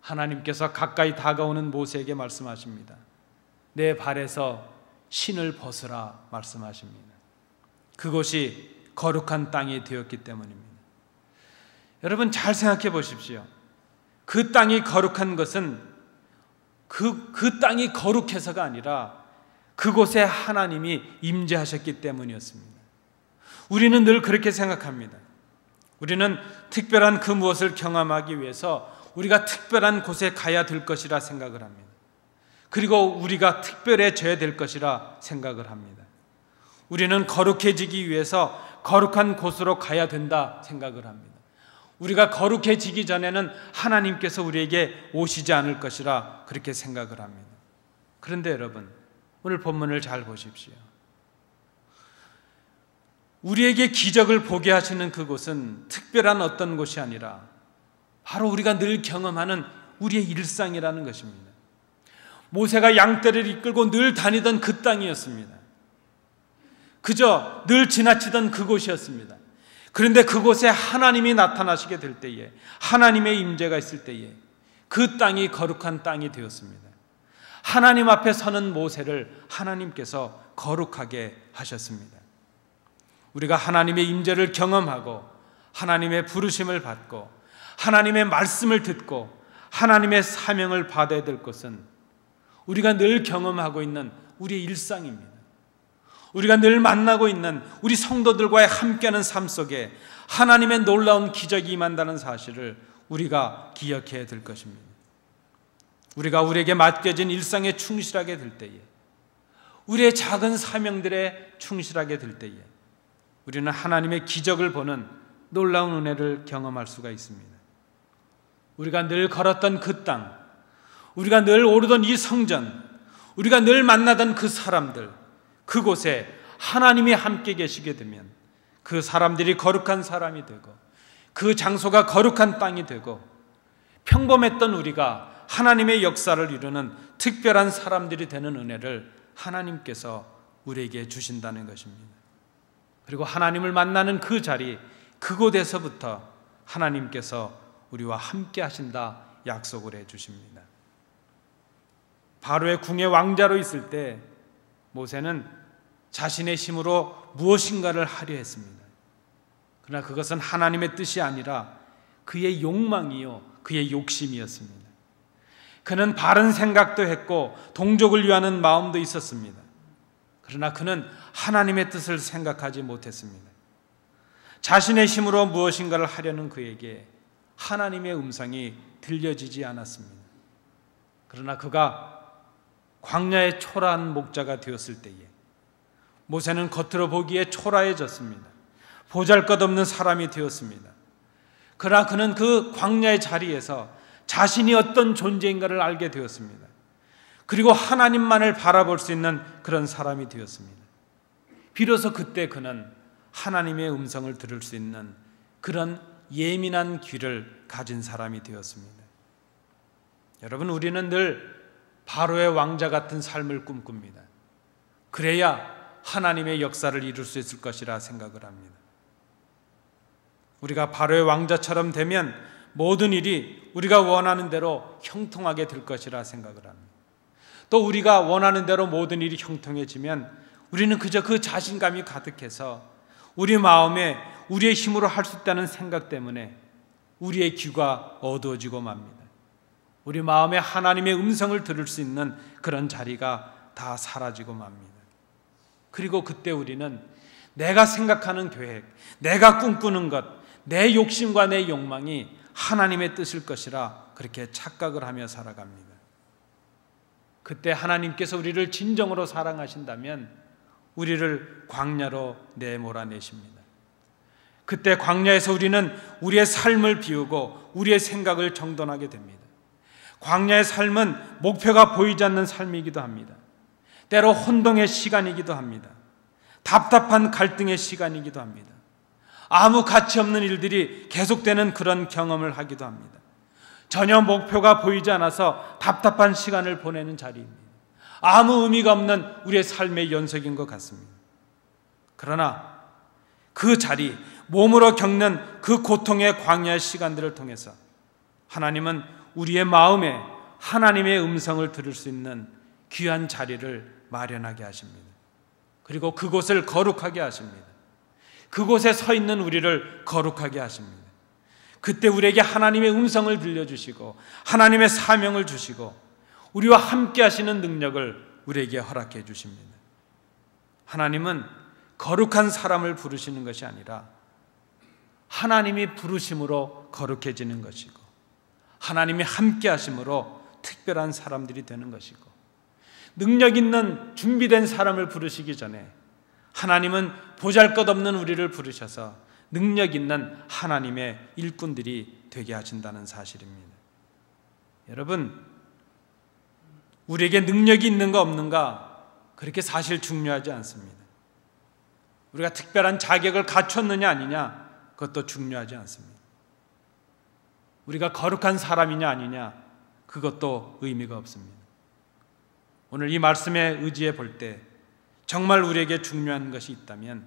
하나님께서 가까이 다가오는 모세에게 말씀하십니다. 내 발에서 신을 벗으라 말씀하십니다. 그곳이 거룩한 땅이 되었기 때문입니다. 여러분 잘 생각해 보십시오. 그 땅이 거룩한 것은 그 땅이 거룩해서가 아니라 그곳에 하나님이 임재하셨기 때문이었습니다. 우리는 늘 그렇게 생각합니다. 우리는 특별한 그 무엇을 경험하기 위해서 우리가 특별한 곳에 가야 될 것이라 생각을 합니다. 그리고 우리가 특별해져야 될 것이라 생각을 합니다. 우리는 거룩해지기 위해서 거룩한 곳으로 가야 된다 생각을 합니다. 우리가 거룩해지기 전에는 하나님께서 우리에게 오시지 않을 것이라 그렇게 생각을 합니다. 그런데 여러분, 오늘 본문을 잘 보십시오. 우리에게 기적을 보게 하시는 그곳은 특별한 어떤 곳이 아니라 바로 우리가 늘 경험하는 우리의 일상이라는 것입니다. 모세가 양떼를 이끌고 늘 다니던 그 땅이었습니다. 그저 늘 지나치던 그곳이었습니다. 그런데 그곳에 하나님이 나타나시게 될 때에, 하나님의 임재가 있을 때에 그 땅이 거룩한 땅이 되었습니다. 하나님 앞에 서는 모세를 하나님께서 거룩하게 하셨습니다. 우리가 하나님의 임재를 경험하고 하나님의 부르심을 받고 하나님의 말씀을 듣고 하나님의 사명을 받아야 될 것은 우리가 늘 경험하고 있는 우리의 일상입니다. 우리가 늘 만나고 있는 우리 성도들과의 함께하는 삶 속에 하나님의 놀라운 기적이 임한다는 사실을 우리가 기억해야 될 것입니다. 우리가 우리에게 맡겨진 일상에 충실하게 될 때에, 우리의 작은 사명들에 충실하게 될 때에 우리는 하나님의 기적을 보는 놀라운 은혜를 경험할 수가 있습니다. 우리가 늘 걸었던 그 땅, 우리가 늘 오르던 이 성전, 우리가 늘 만나던 그 사람들, 그곳에 하나님이 함께 계시게 되면 그 사람들이 거룩한 사람이 되고 그 장소가 거룩한 땅이 되고 평범했던 우리가 하나님의 역사를 이루는 특별한 사람들이 되는 은혜를 하나님께서 우리에게 주신다는 것입니다. 그리고 하나님을 만나는 그 자리, 그곳에서부터 하나님께서 우리와 함께 하신다 약속을 해 주십니다. 바로의 궁의 왕자로 있을 때 모세는 자신의 힘으로 무엇인가를 하려 했습니다. 그러나 그것은 하나님의 뜻이 아니라 그의 욕망이요, 그의 욕심이었습니다. 그는 바른 생각도 했고 동족을 위하는 마음도 있었습니다. 그러나 그는 하나님의 뜻을 생각하지 못했습니다. 자신의 힘으로 무엇인가를 하려는 그에게 하나님의 음성이 들려지지 않았습니다. 그러나 그가 광야의 초라한 목자가 되었을 때에 모세는 겉으로 보기에 초라해졌습니다. 보잘것없는 사람이 되었습니다. 그러나 그는 그 광야의 자리에서 자신이 어떤 존재인가를 알게 되었습니다. 그리고 하나님만을 바라볼 수 있는 그런 사람이 되었습니다. 비로소 그때 그는 하나님의 음성을 들을 수 있는 그런 예민한 귀를 가진 사람이 되었습니다. 여러분, 우리는 늘 바로의 왕자 같은 삶을 꿈꿉니다. 그래야 하나님의 역사를 이룰 수 있을 것이라 생각을 합니다. 우리가 바로의 왕자처럼 되면 모든 일이 우리가 원하는 대로 형통하게 될 것이라 생각을 합니다. 또 우리가 원하는 대로 모든 일이 형통해지면 우리는 그저 그 자신감이 가득해서 우리 마음에 우리의 힘으로 할 수 있다는 생각 때문에 우리의 귀가 어두워지고 맙니다. 우리 마음에 하나님의 음성을 들을 수 있는 그런 자리가 다 사라지고 맙니다. 그리고 그때 우리는 내가 생각하는 계획, 내가 꿈꾸는 것, 내 욕심과 내 욕망이 하나님의 뜻일 것이라 그렇게 착각을 하며 살아갑니다. 그때 하나님께서 우리를 진정으로 사랑하신다면 우리를 광야로 내몰아내십니다. 그때 광야에서 우리는 우리의 삶을 비우고 우리의 생각을 정돈하게 됩니다. 광야의 삶은 목표가 보이지 않는 삶이기도 합니다. 때로 혼동의 시간이기도 합니다. 답답한 갈등의 시간이기도 합니다. 아무 가치 없는 일들이 계속되는 그런 경험을 하기도 합니다. 전혀 목표가 보이지 않아서 답답한 시간을 보내는 자리입니다. 아무 의미가 없는 우리의 삶의 연속인 것 같습니다. 그러나 그 자리, 몸으로 겪는 그 고통의 광야의 시간들을 통해서 하나님은 우리의 마음에 하나님의 음성을 들을 수 있는 귀한 자리를 마련하게 하십니다. 그리고 그곳을 거룩하게 하십니다. 그곳에 서 있는 우리를 거룩하게 하십니다. 그때 우리에게 하나님의 음성을 들려주시고 하나님의 사명을 주시고 우리와 함께 하시는 능력을 우리에게 허락해 주십니다. 하나님은 거룩한 사람을 부르시는 것이 아니라 하나님이 부르심으로 거룩해지는 것이고 하나님이 함께 하심으로 특별한 사람들이 되는 것이고 능력 있는 준비된 사람을 부르시기 전에 하나님은 보잘것없는 우리를 부르셔서 능력 있는 하나님의 일꾼들이 되게 하신다는 사실입니다. 여러분, 우리에게 능력이 있는가 없는가 그렇게 사실 중요하지 않습니다. 우리가 특별한 자격을 갖췄느냐 아니냐 그것도 중요하지 않습니다. 우리가 거룩한 사람이냐 아니냐 그것도 의미가 없습니다. 오늘 이 말씀에 의지해 볼 때 정말 우리에게 중요한 것이 있다면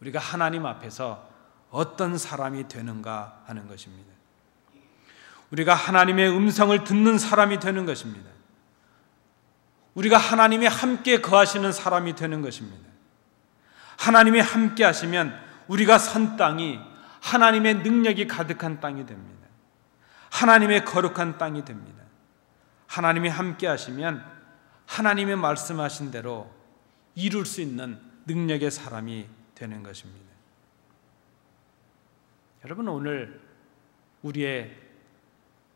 우리가 하나님 앞에서 어떤 사람이 되는가 하는 것입니다. 우리가 하나님의 음성을 듣는 사람이 되는 것입니다. 우리가 하나님이 함께 거하시는 사람이 되는 것입니다. 하나님이 함께 하시면 우리가 선 땅이 하나님의 능력이 가득한 땅이 됩니다. 하나님의 거룩한 땅이 됩니다. 하나님이 함께 하시면 하나님의 말씀하신 대로 이룰 수 있는 능력의 사람이 되는 것입니다. 여러분, 오늘 우리의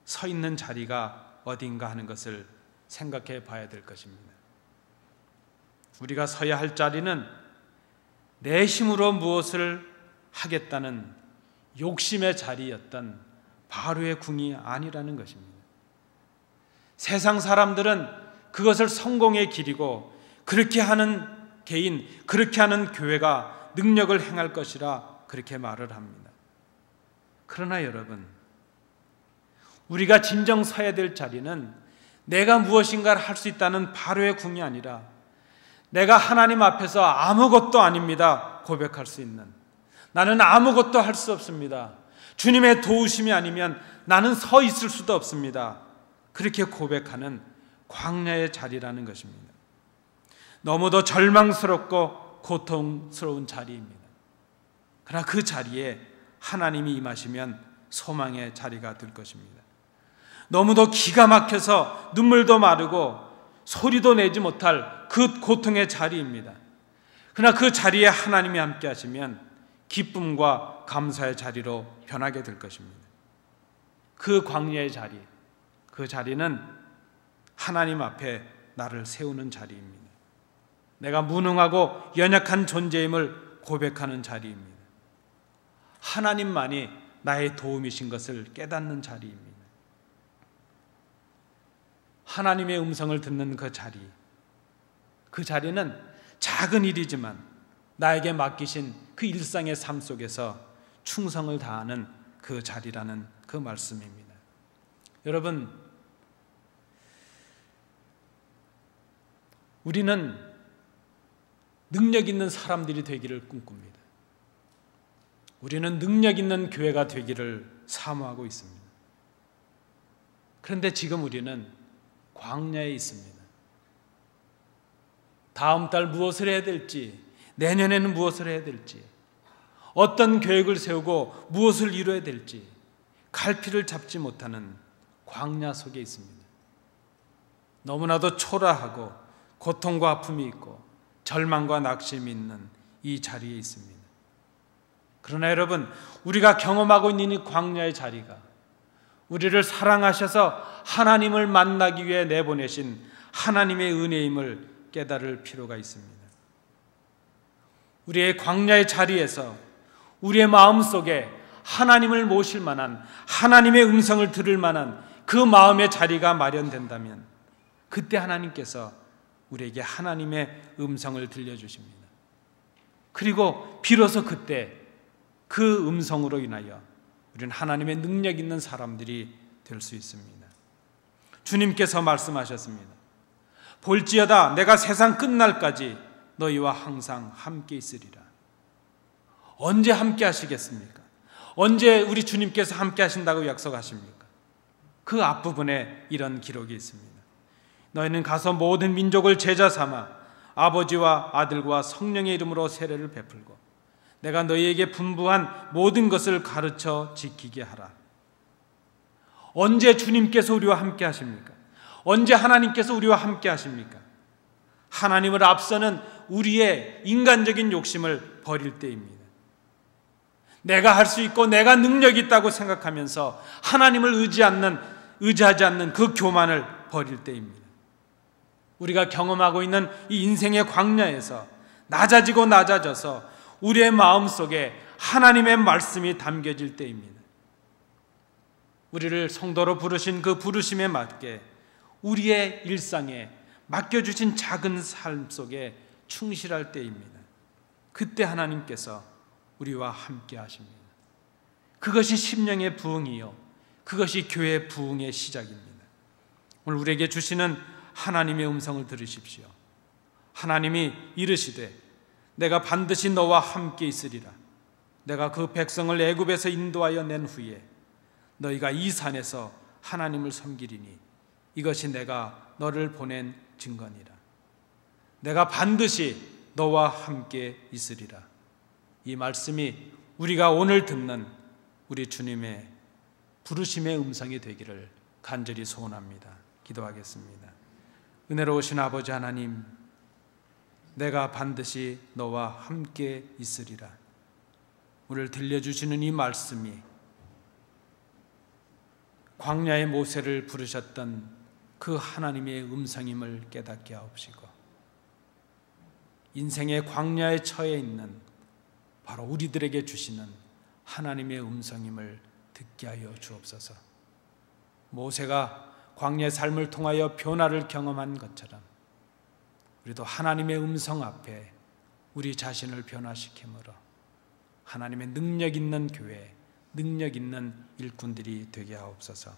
서 있는 자리가 어딘가 하는 것을 생각해 봐야 될 것입니다. 우리가 서야 할 자리는 내 힘으로 무엇을 하겠다는 욕심의 자리였던 바로의 궁이 아니라는 것입니다. 세상 사람들은 그것을 성공의 길이고 그렇게 하는 개인, 그렇게 하는 교회가 능력을 행할 것이라 그렇게 말을 합니다. 그러나 여러분, 우리가 진정 서야 될 자리는 내가 무엇인가를 할 수 있다는 바로의 궁이 아니라 내가 하나님 앞에서 아무것도 아닙니다 고백할 수 있는, 나는 아무것도 할 수 없습니다, 주님의 도우심이 아니면 나는 서 있을 수도 없습니다, 그렇게 고백하는 광야의 자리라는 것입니다. 너무도 절망스럽고 고통스러운 자리입니다. 그러나 그 자리에 하나님이 임하시면 소망의 자리가 될 것입니다. 너무도 기가 막혀서 눈물도 마르고 소리도 내지 못할 그 고통의 자리입니다. 그러나 그 자리에 하나님이 함께 하시면 기쁨과 감사의 자리로 변하게 될 것입니다. 그 광야의 자리, 그 자리는 하나님 앞에 나를 세우는 자리입니다. 내가 무능하고 연약한 존재임을 고백하는 자리입니다. 하나님만이 나의 도움이신 것을 깨닫는 자리입니다. 하나님의 음성을 듣는 그 자리, 그 자리는 작은 일이지만 나에게 맡기신 그 일상의 삶 속에서 충성을 다하는 그 자리라는 그 말씀입니다. 여러분, 우리는 능력 있는 사람들이 되기를 꿈꿉니다. 우리는 능력 있는 교회가 되기를 사모하고 있습니다. 그런데 지금 우리는 광야에 있습니다. 다음 달 무엇을 해야 될지, 내년에는 무엇을 해야 될지, 어떤 계획을 세우고 무엇을 이루어야 될지 갈피를 잡지 못하는 광야 속에 있습니다. 너무나도 초라하고 고통과 아픔이 있고 절망과 낙심이 있는 이 자리에 있습니다. 그러나 여러분, 우리가 경험하고 있는 이 광야의 자리가 우리를 사랑하셔서 하나님을 만나기 위해 내보내신 하나님의 은혜임을 깨달을 필요가 있습니다. 우리의 광야의 자리에서 우리의 마음속에 하나님을 모실 만한, 하나님의 음성을 들을 만한 그 마음의 자리가 마련된다면 그때 하나님께서 우리에게 하나님의 음성을 들려주십니다. 그리고 비로소 그때 그 음성으로 인하여 우리는 하나님의 능력 있는 사람들이 될 수 있습니다. 주님께서 말씀하셨습니다. 볼지어다 내가 세상 끝날까지 너희와 항상 함께 있으리라. 언제 함께 하시겠습니까? 언제 우리 주님께서 함께 하신다고 약속하십니까? 그 앞부분에 이런 기록이 있습니다. 너희는 가서 모든 민족을 제자 삼아 아버지와 아들과 성령의 이름으로 세례를 베풀고 내가 너희에게 분부한 모든 것을 가르쳐 지키게 하라. 언제 주님께서 우리와 함께 하십니까? 언제 하나님께서 우리와 함께 하십니까? 하나님을 앞서는 우리의 인간적인 욕심을 버릴 때입니다. 내가 할 수 있고 내가 능력이 있다고 생각하면서 하나님을 의지하지 않는 그 교만을 버릴 때입니다. 우리가 경험하고 있는 이 인생의 광야에서 낮아지고 낮아져서 우리의 마음속에 하나님의 말씀이 담겨질 때입니다. 우리를 성도로 부르신 그 부르심에 맞게 우리의 일상에 맡겨주신 작은 삶 속에 충실할 때입니다. 그때 하나님께서 우리와 함께 하십니다. 그것이 심령의 부흥이요, 그것이 교회의 부흥의 시작입니다. 오늘 우리에게 주시는 하나님의 음성을 들으십시오. 하나님이 이르시되 내가 반드시 너와 함께 있으리라. 내가 그 백성을 애굽에서 인도하여 낸 후에 너희가 이 산에서 하나님을 섬기리니 이것이 내가 너를 보낸 증거니라. 내가 반드시 너와 함께 있으리라. 이 말씀이 우리가 오늘 듣는 우리 주님의 부르심의 음성이 되기를 간절히 소원합니다. 기도하겠습니다. 은혜로우신 아버지 하나님, 내가 반드시 너와 함께 있으리라. 우리를 들려주시는 이 말씀이 광야의 모세를 부르셨던 그 하나님의 음성임을 깨닫게 하옵시고, 인생의 광야에 처해 있는 바로 우리들에게 주시는 하나님의 음성임을 듣게 하여 주옵소서. 모세가 광야의 삶을 통하여 변화를 경험한 것처럼 우리도 하나님의 음성 앞에 우리 자신을 변화시키므로 하나님의 능력 있는 교회, 능력 있는 일꾼들이 되게 하옵소서.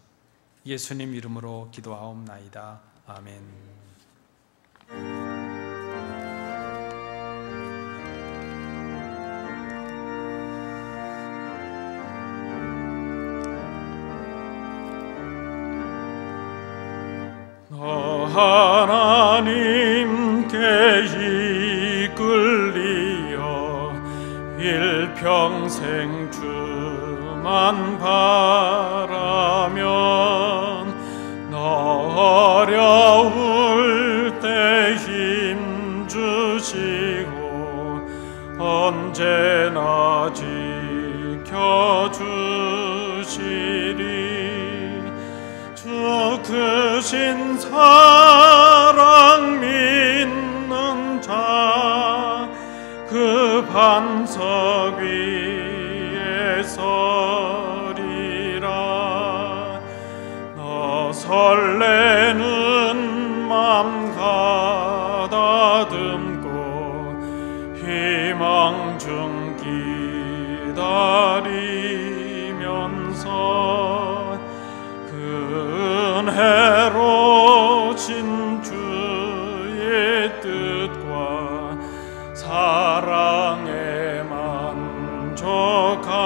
예수님 이름으로 기도하옵나이다. 아멘. 하나님께 이끌리어 일평생 주만 바라면 너 어려울 때 힘 주시고 언제나 지켜주시리. 주 크신 사랑 믿는 자 그 반석 위에 서리라. 너 설레는 맘 가다듬고 희망 중 기다리면서 그 은혜로 진 주의 뜻과 사랑에 만족하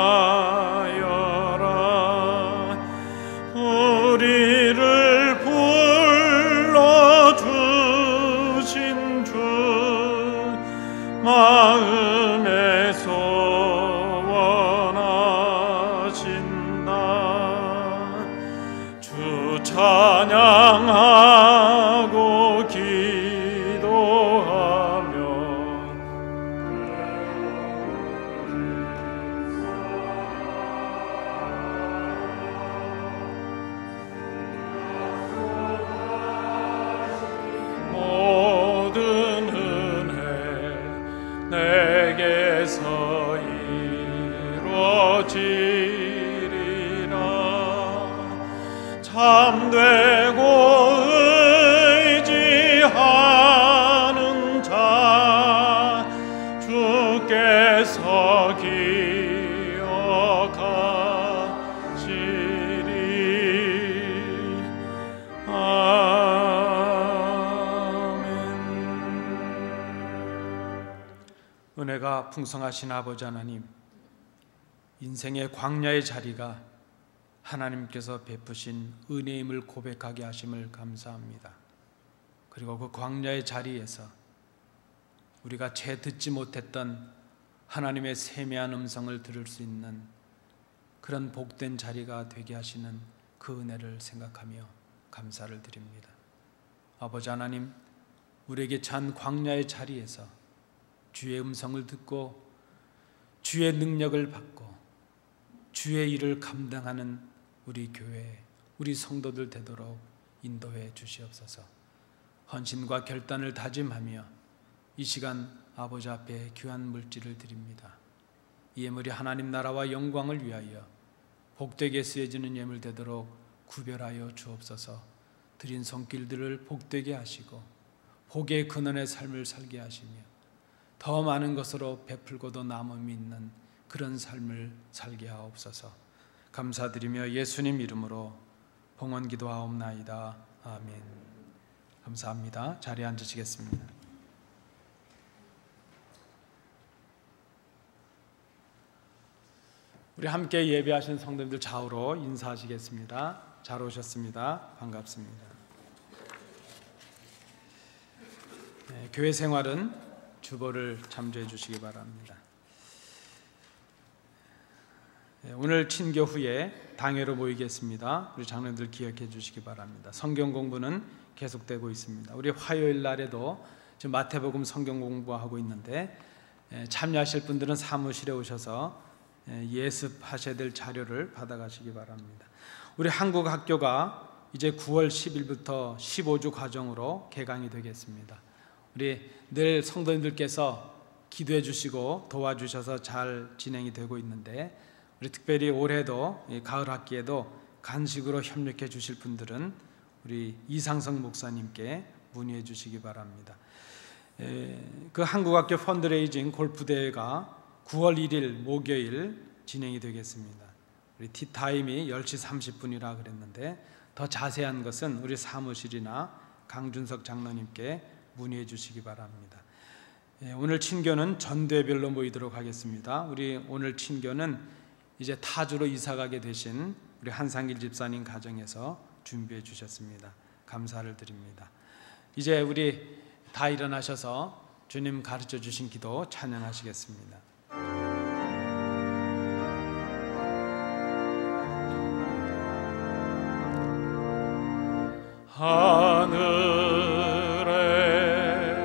찬양하고 기도하며 모든 은혜 내게서 이루어지리라. 참되고 의지하는 자 주께서 기억하시리. 아멘. 은혜가 풍성하신 아버지 하나님, 인생의 광야의 자리가 하나님께서 베푸신 은혜임을 고백하게 하심을 감사합니다. 그리고 그 광야의 자리에서 우리가 채 듣지 못했던 하나님의 세미한 음성을 들을 수 있는 그런 복된 자리가 되게 하시는 그 은혜를 생각하며 감사를 드립니다. 아버지 하나님, 우리에게 찬 광야의 자리에서 주의 음성을 듣고 주의 능력을 받고 주의 일을 감당하는 우리 교회, 우리 성도들 되도록 인도해 주시옵소서. 헌신과 결단을 다짐하며 이 시간 아버지 앞에 귀한 물질을 드립니다. 이 예물이 하나님 나라와 영광을 위하여 복되게 쓰여지는 예물 되도록 구별하여 주옵소서. 드린 손길들을 복되게 하시고 복의 근원의 삶을 살게 하시며 더 많은 것으로 베풀고도 남음이 있는 그런 삶을 살게 하옵소서. 감사드리며 예수님 이름으로 봉헌 기도하옵나이다. 아멘. 감사합니다. 자리에 앉으시겠습니다. 우리 함께 예배하신 성도님들 좌우로 인사하시겠습니다. 잘 오셨습니다. 반갑습니다. 네, 교회 생활은 주보를 참조해 주시기 바랍니다. 오늘 친교 후에 당회로 모이겠습니다. 우리 장로님들 기억해 주시기 바랍니다. 성경 공부는 계속되고 있습니다. 우리 화요일 날에도 지금 마태복음 성경 공부하고 있는데 참여하실 분들은 사무실에 오셔서 예습하셔야 될 자료를 받아가시기 바랍니다. 우리 한국 학교가 이제 9월 10일부터 15주 과정으로 개강이 되겠습니다. 우리 늘 성도님들께서 기도해 주시고 도와주셔서 잘 진행이 되고 있는데 우리 특별히 올해도 가을 학기에도 간식으로 협력해 주실 분들은 우리 이상성 목사님께 문의해 주시기 바랍니다. 그 한국학교 펀드레이징 골프대회가 9월 1일 목요일 진행이 되겠습니다. 우리 티타임이 10시 30분이라 그랬는데 더 자세한 것은 우리 사무실이나 강준석 장로님께 문의해 주시기 바랍니다. 오늘 친교는 전대별로 모이도록 하겠습니다. 우리 오늘 친교는 이제 타주로 이사가게 되신 우리 한상길 집사님 가정에서 준비해 주셨습니다. 감사를 드립니다. 이제 우리 다 일어나셔서 주님 가르쳐 주신 기도 찬양하시겠습니다. 하늘에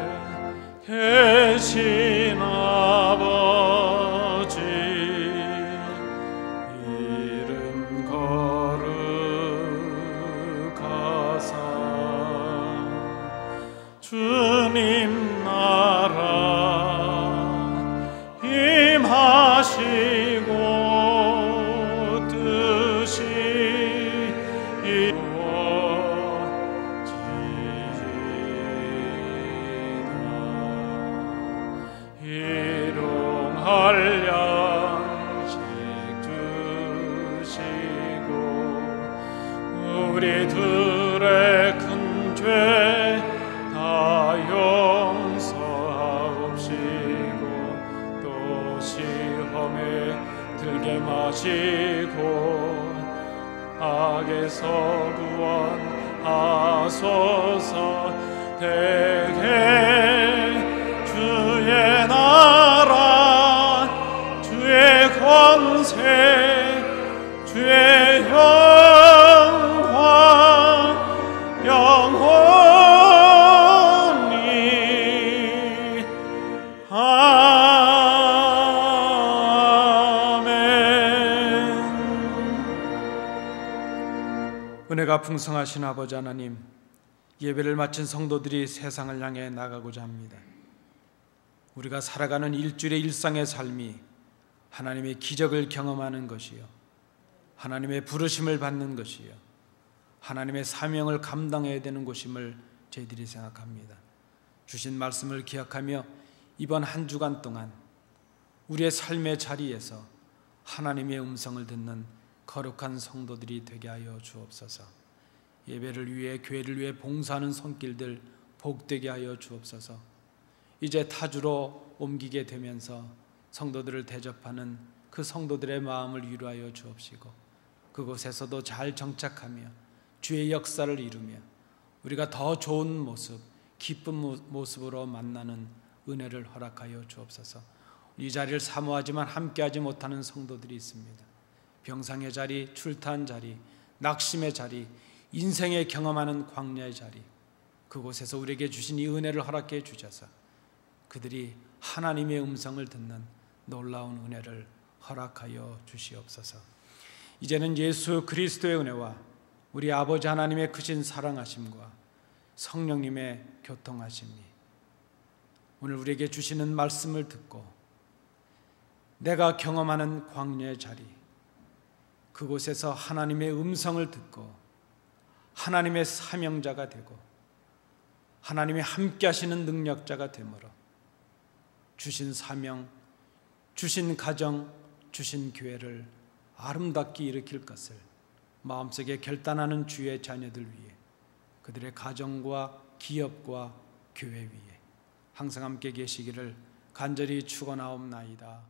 계신 아버지 이름 거룩하사 주님 나라 임하시고 뜻이 일용할 양식 주시고 우리들의 큰 죄 다 용서하옵시고 또 시험에 들게 마시고 악에서 구원하소서. 대개 주의 나라 주의 권세 주의 영광 은혜가 풍성하신 아버지 하나님, 예배를 마친 성도들이 세상을 향해 나가고자 합니다. 우리가 살아가는 일주일의 일상의 삶이 하나님의 기적을 경험하는 것이요, 하나님의 부르심을 받는 것이요, 하나님의 사명을 감당해야 되는 곳임을 저희들이 생각합니다. 주신 말씀을 기억하며 이번 한 주간 동안 우리의 삶의 자리에서 하나님의 음성을 듣는 거룩한 성도들이 되게 하여 주옵소서. 예배를 위해, 교회를 위해 봉사하는 손길들 복되게 하여 주옵소서. 이제 타주로 옮기게 되면서 성도들을 대접하는 그 성도들의 마음을 위로하여 주옵시고, 그곳에서도 잘 정착하며 주의 역사를 이루며 우리가 더 좋은 모습, 기쁜 모습으로 만나는 은혜를 허락하여 주옵소서. 이 자리를 사모하지만 함께하지 못하는 성도들이 있습니다. 병상의 자리, 출타한 자리, 낙심의 자리, 인생에 경험하는 광야의 자리, 그곳에서 우리에게 주신 이 은혜를 허락해 주셔서 그들이 하나님의 음성을 듣는 놀라운 은혜를 허락하여 주시옵소서. 이제는 예수 그리스도의 은혜와 우리 아버지 하나님의 크신 사랑하심과 성령님의 교통하심이 오늘 우리에게 주시는 말씀을 듣고 내가 경험하는 광야의 자리, 그곳에서 하나님의 음성을 듣고 하나님의 사명자가 되고 하나님이 함께 하시는 능력자가 되므로 주신 사명, 주신 가정, 주신 교회를 아름답게 일으킬 것을 마음속에 결단하는 주의 자녀들 위해, 그들의 가정과 기업과 교회 위에 항상 함께 계시기를 간절히 축원하옵나이다.